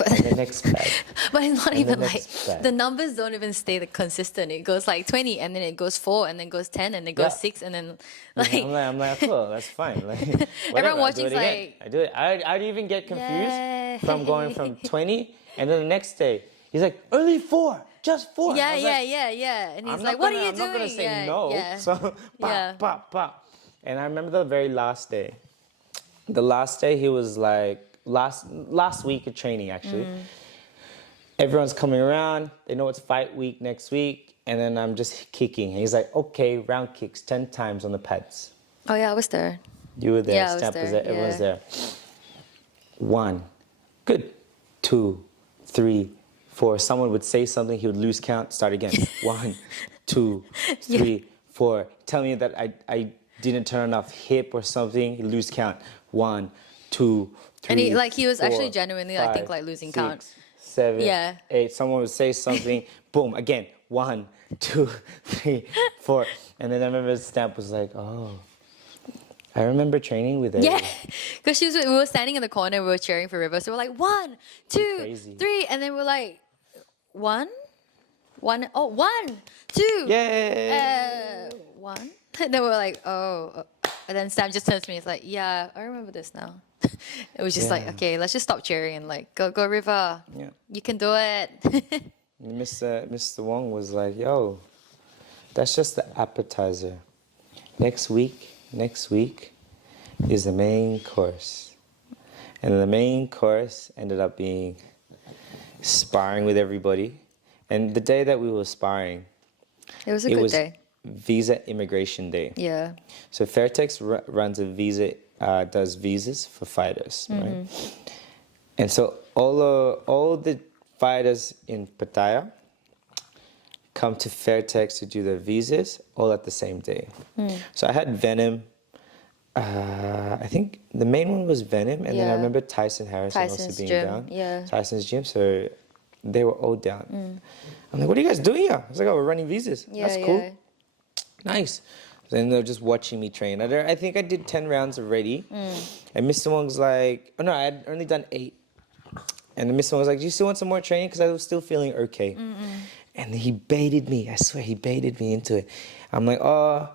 And the next bag. But it's not And the even like, next bag. the numbers don't even stay consistent. It goes like 20 and then it goes 4 and then goes 10 and then goes Yeah. 6 and then like. I'm like, cool, that's fine. Like, whatever, Everyone I do watching's it again. like, I do it. I'd even get confused Yay. from going from 20, and then the next day, he's like, only 4, just 4. Yeah, I was yeah, like, yeah. And he's I'm like, not what gonna- are you I'm doing? not gonna say yeah, no. yeah. So, pop, Yeah. pop, pop. And I remember the very last day. The last day, he was like, last week of training, actually. Everyone's coming around. They know it's fight week next week. And then I'm just kicking. And he's like, okay, round kicks 10 times on the pads. Oh yeah, I was there. You were there, Yeah, I was Stamp was there, there, everyone's yeah. there. 1, good. 2, 3, 4. Someone would say something, he would lose count, start again. 1, 2, 3, 4. Tell me that I didn't turn enough hip or something, he lose count. 1, 2, 3. And he was actually 4, genuinely, I think, 5, like losing 6, count. 7, Yeah. 8. Someone would say something, boom, again. 1, 2, 3, 4. And then I remember Stamp was like, oh. I remember training with her. Yeah, because we were standing in the corner, we were cheering for River. So we're like 1, 2, Crazy. 3, and then we're like 1, 2, Yay! 1. And then we're like, oh. And then Sam just turns to me. He's like, yeah, I remember this now. It was just like, Yeah. okay, let's just stop cheering and like, go River. Yeah. You can do it. And Mr. Wong was like, yo, that's just the appetizer. Next week is the main course. And the main course ended up being sparring with everybody. And the day that we were sparring, It was a it good was day. visa immigration day. Yeah. So Fairtex runs a visa, does visas for fighters, right? And so all the fighters in Pattaya come to Fairtex to do their visas all at the same day. So I had Venom. I think the main one was Venom, and then I Yeah. remember Tyson Harrison also Tyson's being gym, down. yeah. Tyson's gym. So they were all down. I'm like, what are you guys doing here? I was like, oh, we're running visas. Yeah, That's cool. yeah. Nice. Then they're just watching me train. I think I did 10 rounds already. And Mr. Wong's like, oh no, I had only done 8. And then Mr. Wong was like, do you still want some more training? Because I was still feeling okay. And he baited me. I swear, he baited me into it. I'm like, oh,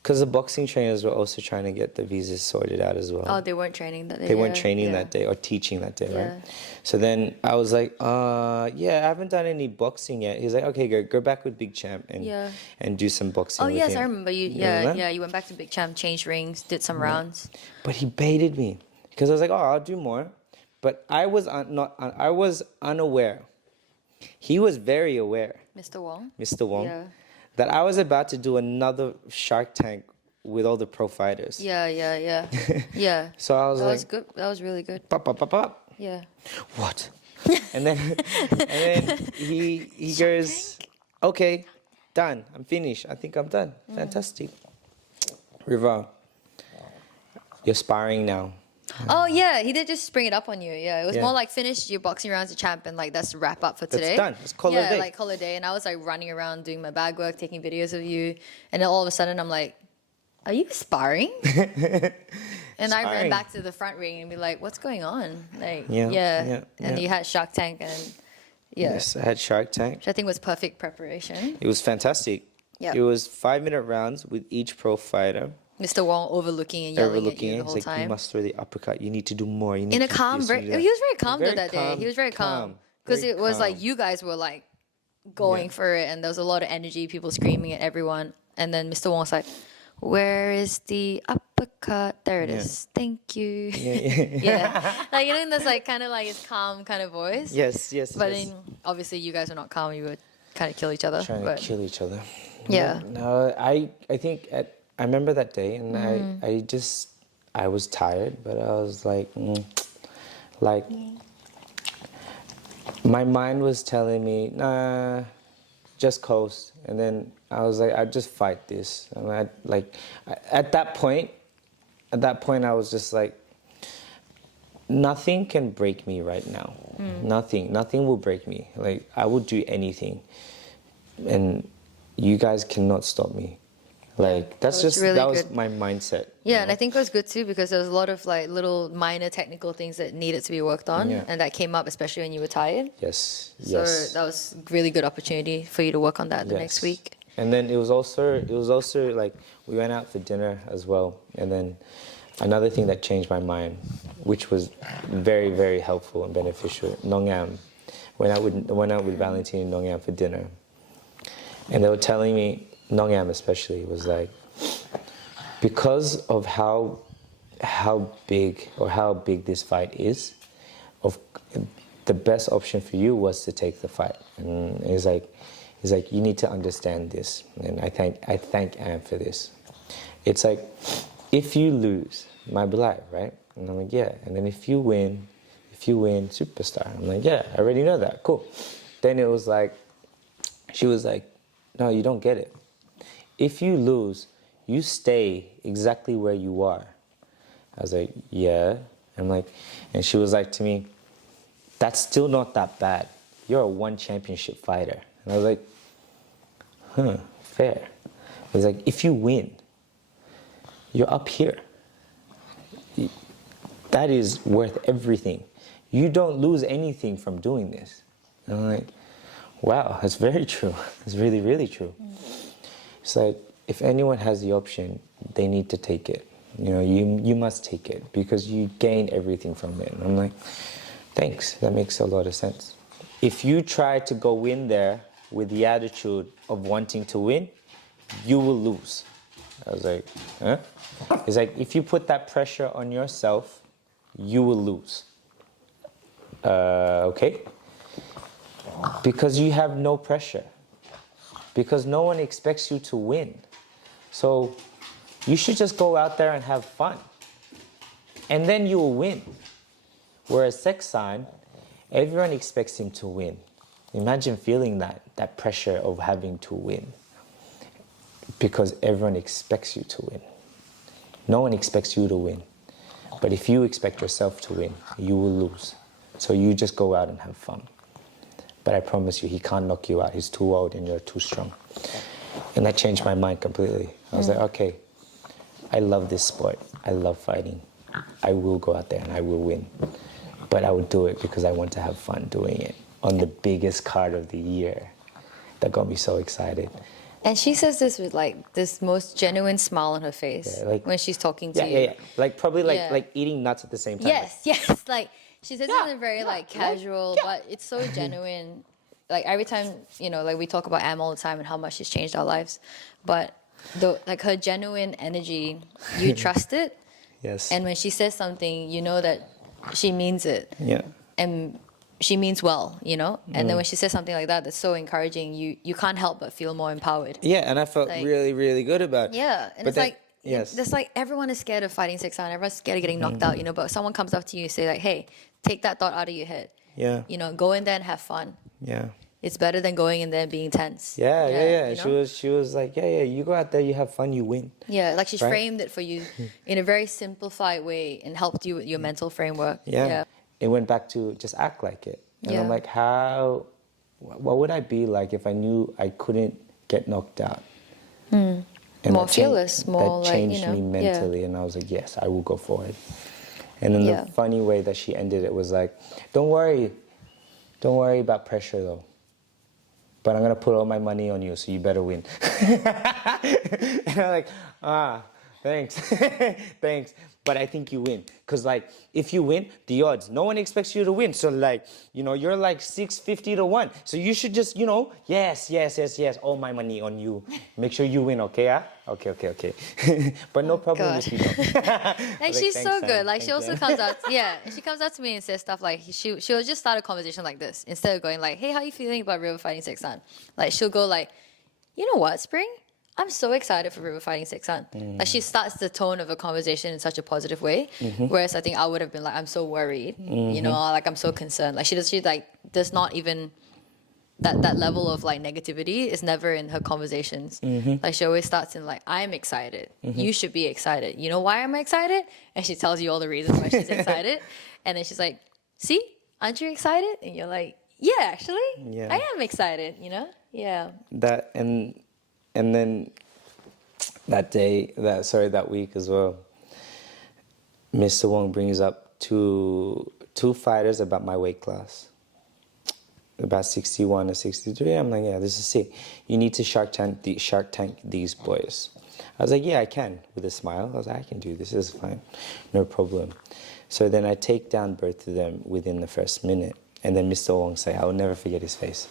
because the boxing trainers were also trying to get the visas sorted out as well. Oh, they weren't training that day. They weren't yeah, training yeah. that day or teaching that day, Yeah. right? So then I was like, yeah, I haven't done any boxing yet. He's like, okay, go back with Big Champ and Yeah. and do some boxing Oh with yes, him. I remember you. You Yeah, remember that? yeah. You went back to Big Champ, changed rings, did some rounds. But he baited me because I was like, oh, I'll do more. But I was I was unaware. He was very aware, Mr. Wong. Mr. Wong, Yeah. that I was about to do another Shark Tank with all the pro fighters. Yeah, yeah, yeah. Yeah. So I was That like, was good. That was really good. pop, pop, pop, pop. Yeah. What? and then he goes, okay, done. I'm finished. I think I'm done. Fantastic. Riva, you're sparring now. Oh yeah, he did just bring it up on you. Yeah, it was Yeah. more like finish your boxing rounds to champ and like that's a wrap up for today. That's done. It's call it a yeah, day. like call it a day. And I was like running around doing my bag work, taking videos of you, and then all of a sudden I'm like, "Are you sparring?" And I ran Sparring. back to the front ring and be like, "What's going on?" Like, Yeah, yeah. yeah, And yeah. you had Shark Tank and yeah, Yes, I had Shark Tank. which I think was perfect preparation. It was fantastic. Yeah. It was 5-minute rounds with each pro fighter. Mr. Wong overlooking and yelling Overlooking at you it. the He's whole like, time. you must throw the uppercut. You need to do more. You need In a to do calm, this, very, you need he that." was very calm Very though that day. calm, He was very calm calm, because very it was like calm. you guys were like going for it, and there was a lot of energy, people screaming at everyone, and then Mr. Wong was like, "Where is the uppercut? There it Yeah. is. Thank you." Yeah. Yeah, like you know, that's like kind of like his calm kind of voice. Yes, yes, But yes. then obviously you guys were not calm. You would kind of kill each other. Trying but to kill each other. Yeah. No, I think I remember that day, and Mm-hmm. I was tired, but I was like, like my mind was telling me, nah, just coast. And then I was like, I'd just fight this. And at that point, I was just like, nothing can break me right now. Nothing will break me. Like, I will do anything. And you guys cannot stop me. Like, That was really that was good. my mindset. yeah, and I think it was good too because there was a lot of like little minor technical things that needed to be worked on, Yeah. and that came up especially when you were tired. Yes, So yes. that was a really good opportunity for you to work on that the next Yes. week. And then it was also like we went out for dinner as well. And then another thing that changed my mind, which was very, very helpful and beneficial, Nongam. Went out with Valentine and Nongam for dinner. And they were telling me, Nongam especially, was like, because of how big this fight is, the best option for you was to take the fight. And he's like, you need to understand this. And I thank Anne for this. It's like, if you lose, might be life, right? And I'm like, yeah. And then if you win, superstar. I'm like, yeah, I already know that. Cool. Then it was like, she was like, no, you don't get it. If you lose, you stay exactly where you are. I was like, yeah. I'm like, and she was like to me, that's still not that bad. You're a one championship fighter. And I was like, fair. I was like, if you win, you're up here. That is worth everything. You don't lose anything from doing this. And I'm like, wow, that's very true. It's really, really true. It's like, if anyone has the option, they need to take it. You know, you must take it because you gain everything from it. And I'm like, thanks, that makes a lot of sense. If you try to go in there with the attitude of wanting to win, you will lose. I was like, huh? It's like, if you put that pressure on yourself, you will lose. Okay? Because you have no pressure. Because no one expects you to win. So you should just go out there and have fun. And then you will win. Whereas Seksan, everyone expects him to win. Imagine feeling that pressure of having to win. Because everyone expects you to win. No one expects you to win. But if you expect yourself to win, you will lose. So you just go out and have fun. But I promise you, he can't knock you out. He's too old and you're too strong. And that changed my mind completely. I was like, okay, I love this sport. I love fighting. I will go out there and I will win. But I would do it because I want to have fun doing it on the biggest card of the year. That got me so excited. And she says this with like this most genuine smile on her face when she's talking to you. Yeah. Like probably like eating nuts at the same time. Yes. Like she says it in a very like casual, but it's so genuine. Like every time, you know, like we talk about Am all the time and how much she's changed our lives. But like her genuine energy, you trust it. Yes. And when she says something, you know that she means it. Yeah. And she means well, you know? And then when she says something like that, that's so encouraging, you can't help but feel more empowered. Yeah, and I felt really, really good about it. Yeah, and but it's like, yes. it's like everyone is scared of fighting Seksan, everyone's scared of getting knocked out, you know? But someone comes up to you and say like, hey, take that thought out of your head. Yeah. You know, go in there and have fun. Yeah. It's better than going in there and being tense. Yeah. You know? She was like, yeah, you go out there, you have fun, you win. Yeah, like she framed it for you in a very simplified way and helped you with your mental framework. Yeah. It went back to just act like it. And I'm like, what would I be like if I knew I couldn't get knocked out? And More fearless, more that like, changed you know, me mentally, and I was like, yes, I will go for it. And then the funny way that she ended it was like, don't worry about pressure though. But I'm gonna put all my money on you, so you better win. And I'm like, thanks, thanks. But I think you win, cause like if you win, the odds, no one expects you to win. So like, you know, you're like 650 to 1. So you should just, you know, yes, all my money on you. Make sure you win, okay? Yeah? Okay. But no problem if you don't. Like she's so good. Like she also comes out, she comes out to me and says stuff like she'll just start a conversation like this instead of going like, hey, how you feeling about river fighting Seksan? Like she'll go like, you know what, Spring? I'm so excited for river fighting Seksan. Like she starts the tone of a conversation in such a positive way, whereas I think I would have been like, I'm so worried, you know, like I'm so concerned. Like she does not even that level of like negativity is never in her conversations. Like she always starts in like, I'm excited. You should be excited. You know why I'm excited? And she tells you all the reasons why she's excited, and then she's like, see, aren't you excited? And you're like, yeah, actually, I am excited. You know, That and then that week as well, Mr. Wong brings up two fighters about my weight class, about 61 or 63. I'm like, yeah, this is sick. You need to Shark Tank these boys. I was like, yeah, I can, with a smile. I was like, I can do this. This is fine, no problem. So then I take down both of them within the first minute, and then Mr. Wong say, I will never forget his face.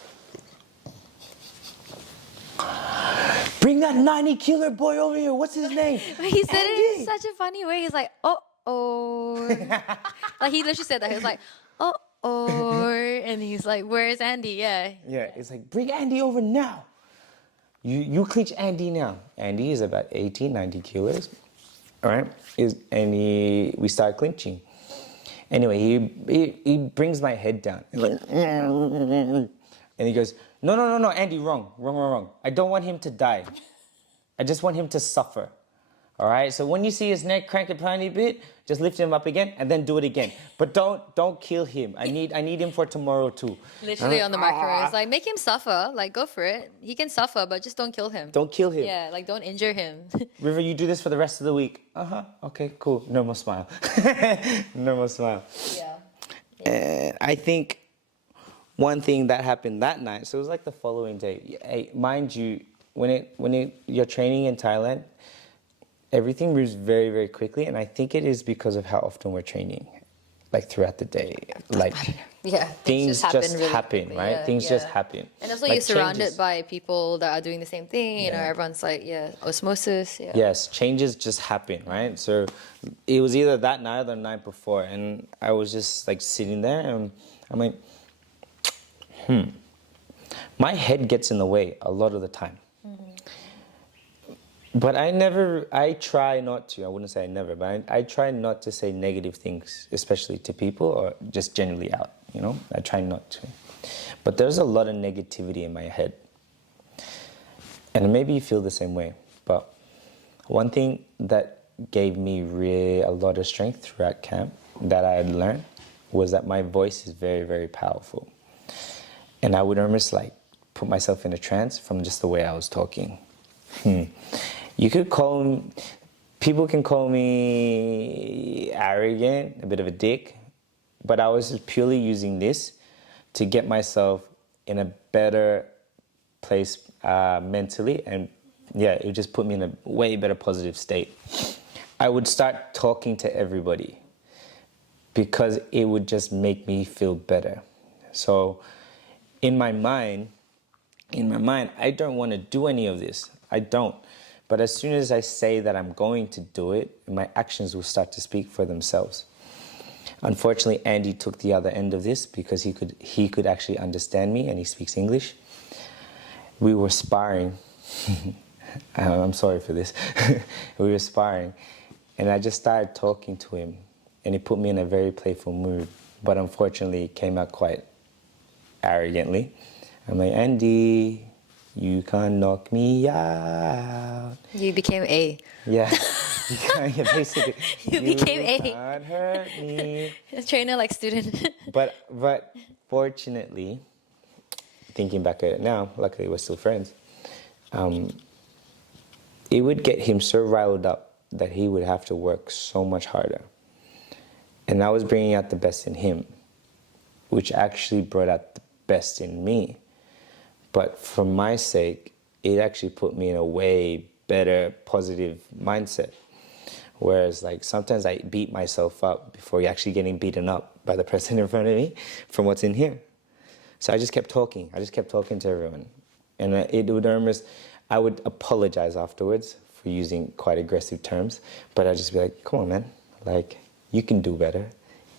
Bring that 90-killer boy over here. What's his name? He said it in such a funny way. He's like, oh. Like he literally said that. He was like, oh. And he's like, where's Andy? Yeah. Yeah, it's like, bring Andy over now. You clinch Andy now. Andy is about 80, 90 kilos. All right? We start clinching. Anyway, he brings my head down. He's like, and he goes, no, Andy, wrong. I don't want him to die. I just want him to suffer. All right? So when you see his neck crank a tiny bit, just lift him up again and then do it again. But don't kill him. I need him for tomorrow too. Literally on the microphone. It's like, make him suffer. Like, go for it. He can suffer, but just don't kill him. Don't kill him. Yeah, like don't injure him. River, you do this for the rest of the week. Okay, cool. Normal smile. Normal smile. Yeah. I think one thing that happened that night, so it was like the following day. Mind you, when you're training in Thailand, everything moves very, very quickly, and I think it is because of how often we're training, like throughout the day. Like Yeah, things just really happen, quickly. right? Yeah, Things just yeah. happen. And also Like you're surrounded changes. by people that are doing the same thing. You know, Yeah. everyone's like, yeah, osmosis. Yeah. Yes, changes just happen, right? So it was either that night or the night before, and I was just like sitting there, and I'm like, my head gets in the way a lot of the time. But I try not to, I wouldn't say I never, but I try not to say negative things, especially to people or just generally out, you know? I try not to. But there's a lot of negativity in my head. And maybe you feel the same way. But one thing that gave me really a lot of strength throughout camp that I had learned was that my voice is very, very powerful. And I would almost like put myself in a trance from just the way I was talking. You could people can call me arrogant, a bit of a dick, but I was just purely using this to get myself in a better place mentally, and yeah, it just put me in a way better positive state. I would start talking to everybody because it would just make me feel better. So in my mind, I don't want to do any of this. I don't. But as soon as I say that I'm going to do it, my actions will start to speak for themselves. Unfortunately, Andy took the other end of this because he could actually understand me, and he speaks English. We were sparring. I'm sorry for this. We were sparring, and I just started talking to him, and he put me in a very playful mood. But unfortunately, it came out quite arrogantly. I'm like, Andy, you can't knock me out. You became A. Yeah, yeah, basically. You became A. You can't hurt me. Trainer like student. But fortunately, thinking back at it now, luckily we're still friends. It would get him so riled up that he would have to work so much harder. And I was bringing out the best in him, which actually brought out the best in me. But for my sake, it actually put me in a way better, positive mindset. Whereas like sometimes I beat myself up before actually getting beaten up by the person in front of me from what's in here. So I just kept talking. I just kept talking to everyone. And it would almost, I would apologize afterwards for using quite aggressive terms, but I'd just be like, come on, man. Like, you can do better.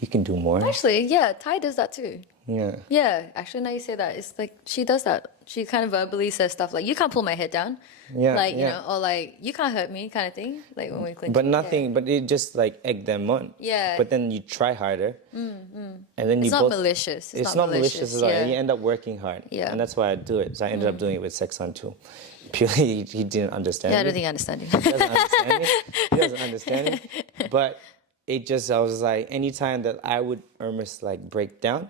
You can do more. Actually, yeah, Ty does that too. Yeah. Yeah, actually, now you say that, it's like she does that. She kind of verbally says stuff like, "You can't pull my head down," Yeah, like you yeah. know, or like, "You can't hurt me," kind of thing. Like when we clinch. But Yeah. nothing, but it just like egged them on. Yeah. But then you try harder. And then It's you not both. malicious. It's not malicious at all. Yeah. You end up working hard. Yeah. And that's why I do it. So I ended up doing it with Seksan too. Purely, he didn't understand Yeah, I it. don't think I understand you. He doesn't understand it. He doesn't understand it. But it just, I was like, anytime that I would almost like break down,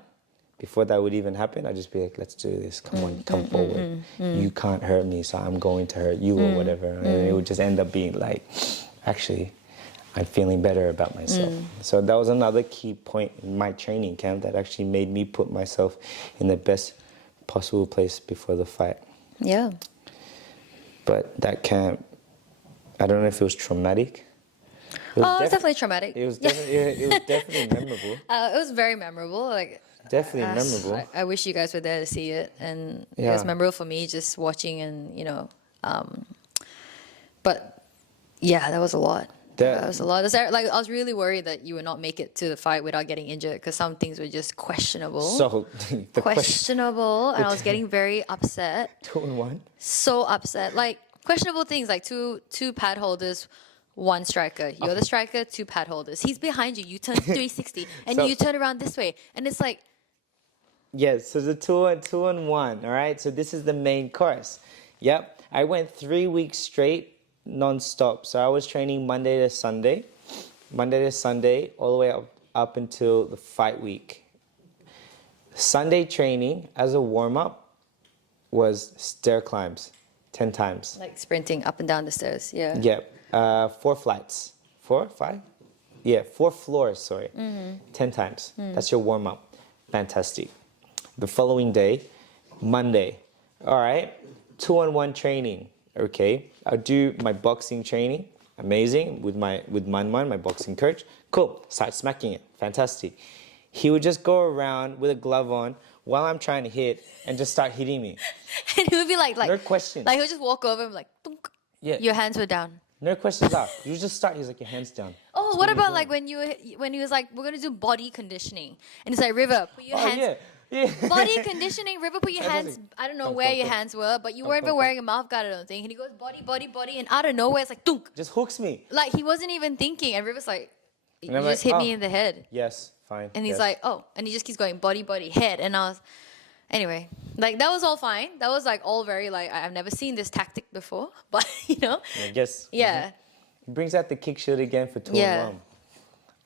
before that would even happen, I'd just be like, let's do this. Come on, come forward. You can't hurt me, so I'm going to hurt you or whatever. And it would just end up being like, actually, I'm feeling better about myself. So that was another key point in my training camp that actually made me put myself in the best possible place before the fight. Yeah. But that camp, I don't know if it was traumatic. It was It's definitely traumatic. It was definitely memorable. It was very memorable. Like Definitely memorable. I wish you guys were there to see it, and it Yeah. was memorable for me just watching, and you know, but yeah, that was a lot. That was a lot. Like I was really worried that you would not make it to the fight without getting injured because some things were just questionable. So the question, Questionable, and I was getting very upset. 2-1. So upset. Like questionable things, like two pad holders, one striker. You're the striker, two pad holders. He's behind you. You turn 360, and So- you turn around this way, and it's like. Yes, so the 2-1, all right? So this is the main course. Yep, I went 3 weeks straight, non-stop. So I was training Monday to Sunday, all the way up until the fight week. Sunday training as a warm-up was stair climbs, 10 times. Like sprinting up and down the stairs, yeah. Yep, 4 flights. 4, 5? Yeah, 4 floors, sorry. 10 times. That's your warm-up. Fantastic. The following day, Monday, all right, 2-on-1 training, okay. I'll do my boxing training, amazing with Man, my boxing coach. Cool, start smacking it, fantastic. He would just go around with a glove on while I'm trying to hit and just start hitting me. And he would be like, No questions. Like, he would just walk over and be like, "Tunk." Yeah. Your hands were down. No questions asked. You just start. He's like, your hands down. Oh, That's what you're about doing. like when he was like, we're gonna do body conditioning, and it's like, River, put your hands. Yeah. Body conditioning, River, put your hands. I don't know where your hands were, but you weren't even wearing a mouth guard, I don't think. And he goes body, and out of nowhere, it's like, dunk. Just hooks me. Like he wasn't even thinking, and River's like, you And I'm just like, hit "Oh." me in the head. Yes, fine. And he's yes. like, oh, and he just keeps going body, head, and I was, anyway, like that was all fine. That was like all very like I've never seen this tactic before, but you know, I guess. yeah, He brings out the kick shield again for 2 Yeah. and 1.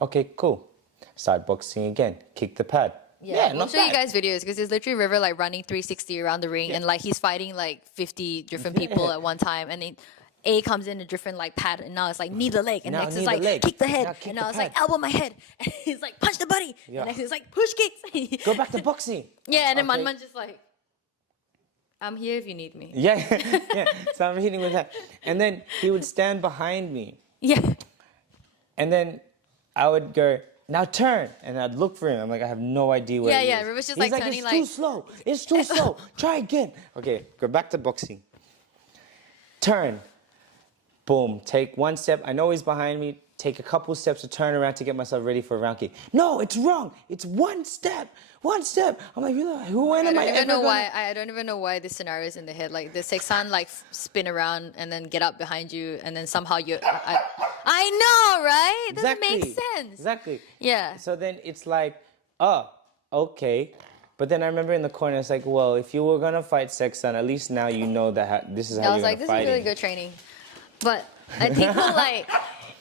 Okay, cool. Start boxing again. Kick the pad. We'll not show you bad. guys videos because there's literally River like running 360 around the ring and like he's fighting like 50 different people at one time, and then A comes in a different like pad, and now it's like knee the leg, and Now next knee is the like leg. kick the head, Now kick and the now it's like pad. elbow my head, and he's like punch the buddy, Yeah. and next is like push kicks. Go back to boxing. Yeah, and then Okay. Man just like, I'm here if you need me. Yeah, yeah. So I'm hitting with that. And then he would stand behind me. Yeah. And then I would go, now turn. And I'd look for him. I'm like, I have no idea where Yeah, he yeah, is. River's just, He's like, like, turning, it's like- too slow. It's too slow. Try again. Okay, go back to boxing. Turn. Boom. Take one step. I know he's behind me. Take a couple steps to turn around to get myself ready for a round kick. No, it's wrong. It's one step. One step. I'm like, really? When am I ever gonna... I don't even know why this scenario is in the head. Like the Seksan like spin around and then get up behind you, and then somehow you. I know, right? It doesn't make sense. Exactly. Yeah. So then it's like, oh, okay. But then I remember in the corner, it's like, well, if you were gonna fight Seksan, at least now you know that this is how I you're was like, gonna this fight is really him. good training. But I think we'll like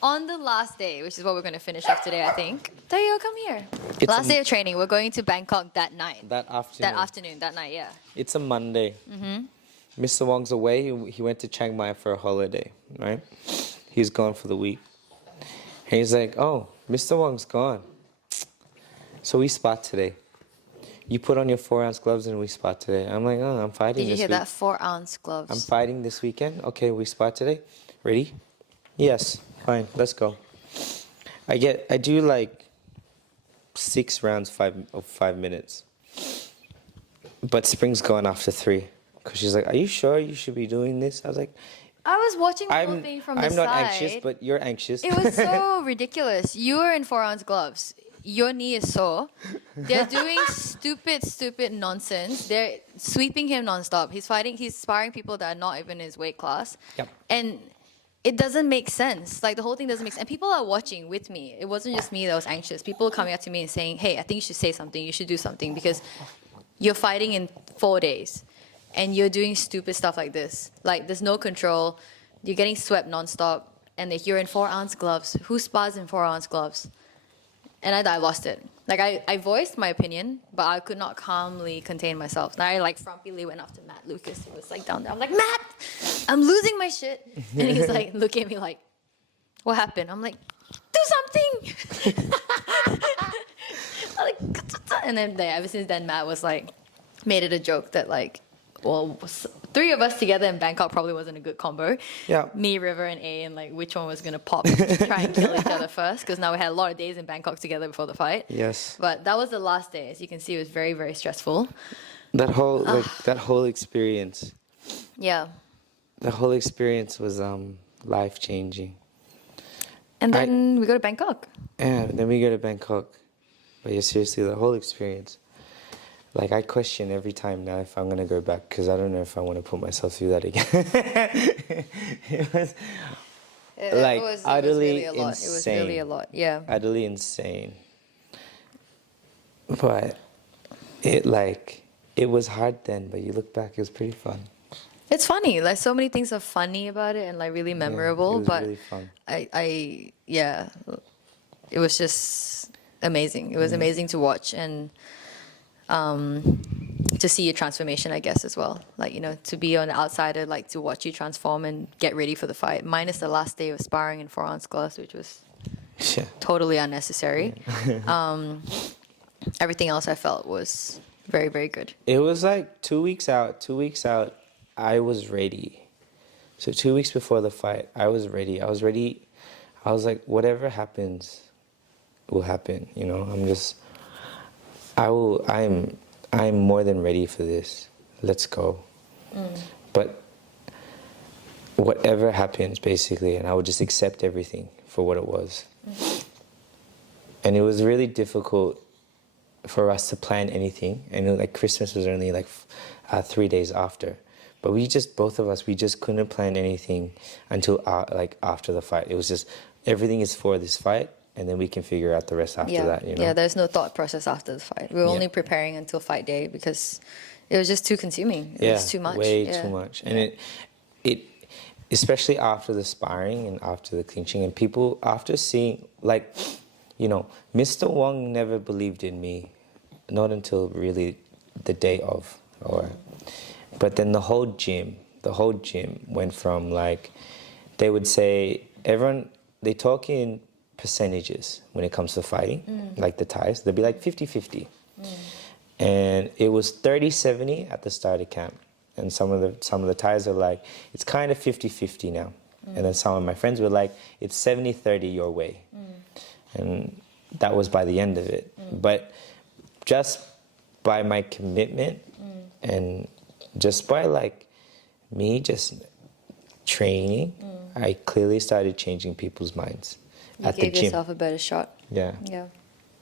on the last day, which is what we're gonna finish off today, I think. Tayo, come here. It's Last a- day of training. We're going to Bangkok that night. That afternoon. That night, yeah. It's a Monday. Mr. Wong's away. He went to Chiang Mai for a holiday, right? He's gone for the week. And he's like, oh, Mr. Wong's gone. So we spot today. You put on your 4-ounce gloves and we spot today. I'm like, oh, I'm fighting Did you this hear week. that 4-ounce gloves? I'm fighting this weekend. Okay, we spot today. Ready? Yes. Fine. Let's go. I do like 6 rounds, 5 minutes. But Spring's gone after 3. Because she's like, are you sure you should be doing this? I was like, I was watching the whole I'm thing from the not side. anxious, but you're anxious. It was so ridiculous. You were in 4-ounce gloves. Your knee is sore. They're doing stupid nonsense. They're sweeping him nonstop. He's sparring people that are not even his weight class. Yep. And it doesn't make sense. Like the whole thing doesn't make sense. And people are watching with me. It wasn't just me that was anxious. People are coming up to me and saying, hey, I think you should say something. You should do something because you're fighting in 4 days and you're doing stupid stuff like this. Like there's no control. You're getting swept nonstop. And you're in 4-ounce gloves. Who spars in 4-ounce gloves? And I lost it. Like I voiced my opinion, but I could not calmly contain myself. And I like frumpily went after Matt Lucas. He was like down there. I'm like, Matt, I'm losing my shit. And he's like looking at me like, what happened? I'm like, do something. I'm like, and then ever since then, Matt was like, made it a joke that like, well, 3 of us together in Bangkok probably wasn't a good combo. Yeah. Me, River, and A, and like which one was gonna pop, try and kill each other first, because now we had a lot of days in Bangkok together before the fight. Yes. But that was the last day. As you can see, it was very, very stressful. That whole experience. Yeah. The whole experience was life changing. And then we go to Bangkok. Yeah, then we go to Bangkok. But yeah, seriously, the whole experience. Like, I question every time now if I'm going to go back, because I don't know if I want to put myself through that again. It was like utterly insane. It was really a lot, yeah. Utterly insane. But it was hard then, but you look back, it was pretty fun. It's funny. Like so many things are funny about it and like really memorable. it was but really fun. it was just amazing. It was amazing to watch and to see your transformation, I guess, as well. Like, you know, to be on the outsider, like to watch you transform and get ready for the fight. Minus the last day of sparring in 4-ounce gloves, which was Yeah. totally unnecessary. Everything else I felt was very, very good. It was like 2 weeks out, I was ready. So 2 weeks before the fight, I was ready. I was ready. I was like, whatever happens will happen. You know, I'm more than ready for this. Let's go. But whatever happens, basically, and I would just accept everything for what it was. And it was really difficult for us to plan anything. I know like Christmas was only like 3 days after. But both of us, we just couldn't plan anything until like after the fight. It was just, everything is for this fight, and then we can figure out the rest after that, you know? Yeah, there's no thought process after the fight. We were only preparing until fight day because it was just too consuming. It was too much. Way too much. And it, especially after the sparring and after the clinching, and people, after seeing, like, you know, Mr. Wong never believed in me, not until really the day of, but then the whole gym went from like, they would say, they talk in percentages when it comes to fighting, like the Thais. They'd be like 50-50. And it was 30-70 at the start of camp. And some of the Thais are like, it's kind of 50-50 now. And then some of my friends were like, it's 70-30 your way. And that was by the end of it. But just by my commitment and just by like me just training, I clearly started changing people's minds at the gym. You gave yourself a better shot. Yeah. Yeah.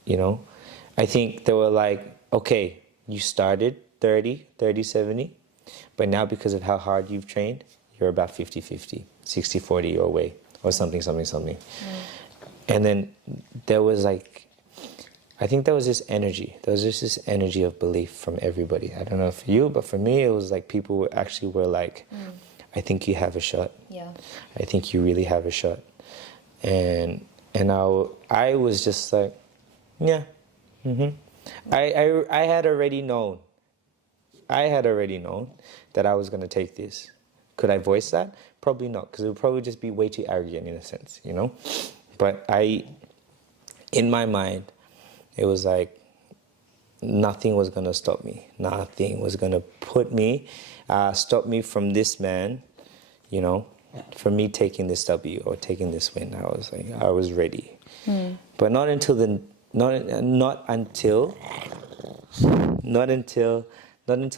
You know, I think they were like, okay, you started 30-70, but now because of how hard you've trained, you're about 50-50, 60-40 your way, or something. And then there was like, I think there was this energy. There was just this energy of belief from everybody. I don't know for you, but for me, it was like people were like, I think you have a shot. Yeah. I think you really have a shot. And I was just like, yeah. I had already known. That I was going to take this. Could I voice that? Probably not, because it would probably just be way too arrogant in a sense, you know? But in my mind, it was like nothing was going to stop me. Nothing was going to stop me from this man, you know, from me taking this W or taking this win. I was like, I was ready. But not until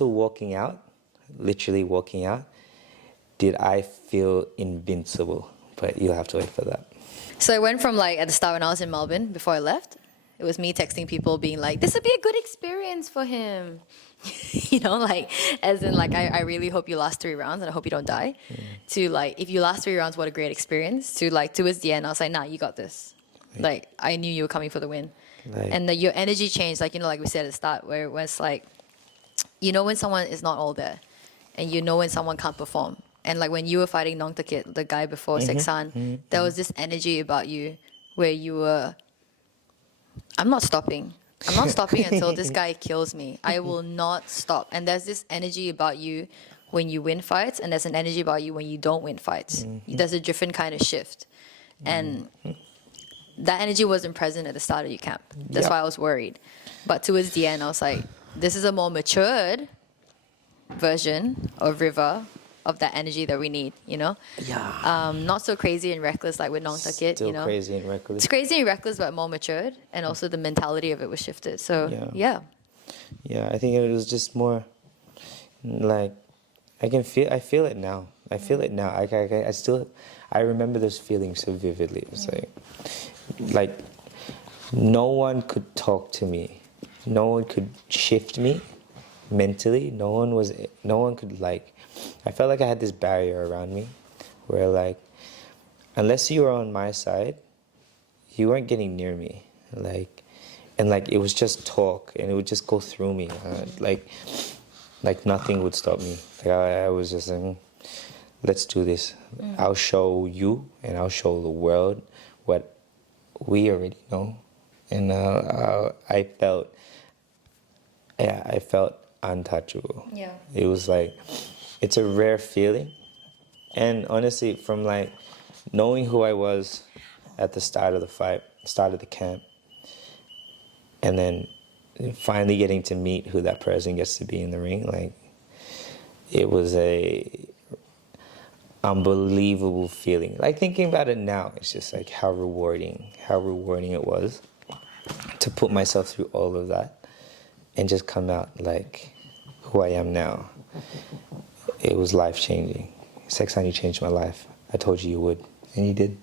walking out, literally walking out, did I feel invincible. But you'll have to wait for that. So it went from like at the start when I was in Melbourne before I left, it was me texting people being like, this would be a good experience for him. You know, like, as in like, I really hope you last 3 rounds and I hope you don't die. To like, if you last 3 rounds, what a great experience. To like, towards the end, I was like, nah, you got this. Like, I knew you were coming for the win. And your energy changed, like, you know, like we said at the start, where it was like, you know when someone is not all there, and you know when someone can't perform. And like when you were fighting Nong Takit, the guy before Seksan, there was this energy about you where you were, I'm not stopping. I'm not stopping until this guy kills me. I will not stop. And there's this energy about you when you win fights, and there's an energy about you when you don't win fights. There's a different kind of shift. And that energy wasn't present at the start of your camp. That's why I was worried. But towards the end, I was like, this is a more matured version of River, of that energy that we need, you know? Yeah. Not so crazy and reckless like with Nong Takit, you know? Still crazy and reckless. It's crazy and reckless, but more matured. And also the mentality of it was shifted. So, yeah. Yeah, I think it was just more like, I feel it now. I feel it now. I remember those feelings so vividly. It's like no one could talk to me. No one could shift me mentally. No one could like, I felt like I had this barrier around me where like, unless you were on my side, you weren't getting near me. And it was just talk and it would just go through me. Like nothing would stop me. Like I was just like, let's do this. I'll show you and I'll show the world what we already know. And I felt untouchable. Yeah. It was like, it's a rare feeling. And honestly, from like knowing who I was at the start of the fight, start of the camp, and then finally getting to meet who that person gets to be in the ring, like it was unbelievable feeling. Like thinking about it now, it's just like how rewarding it was to put myself through all of that and just come out like who I am now. It was life changing. Seksan, you changed my life. I told you you would, and you did.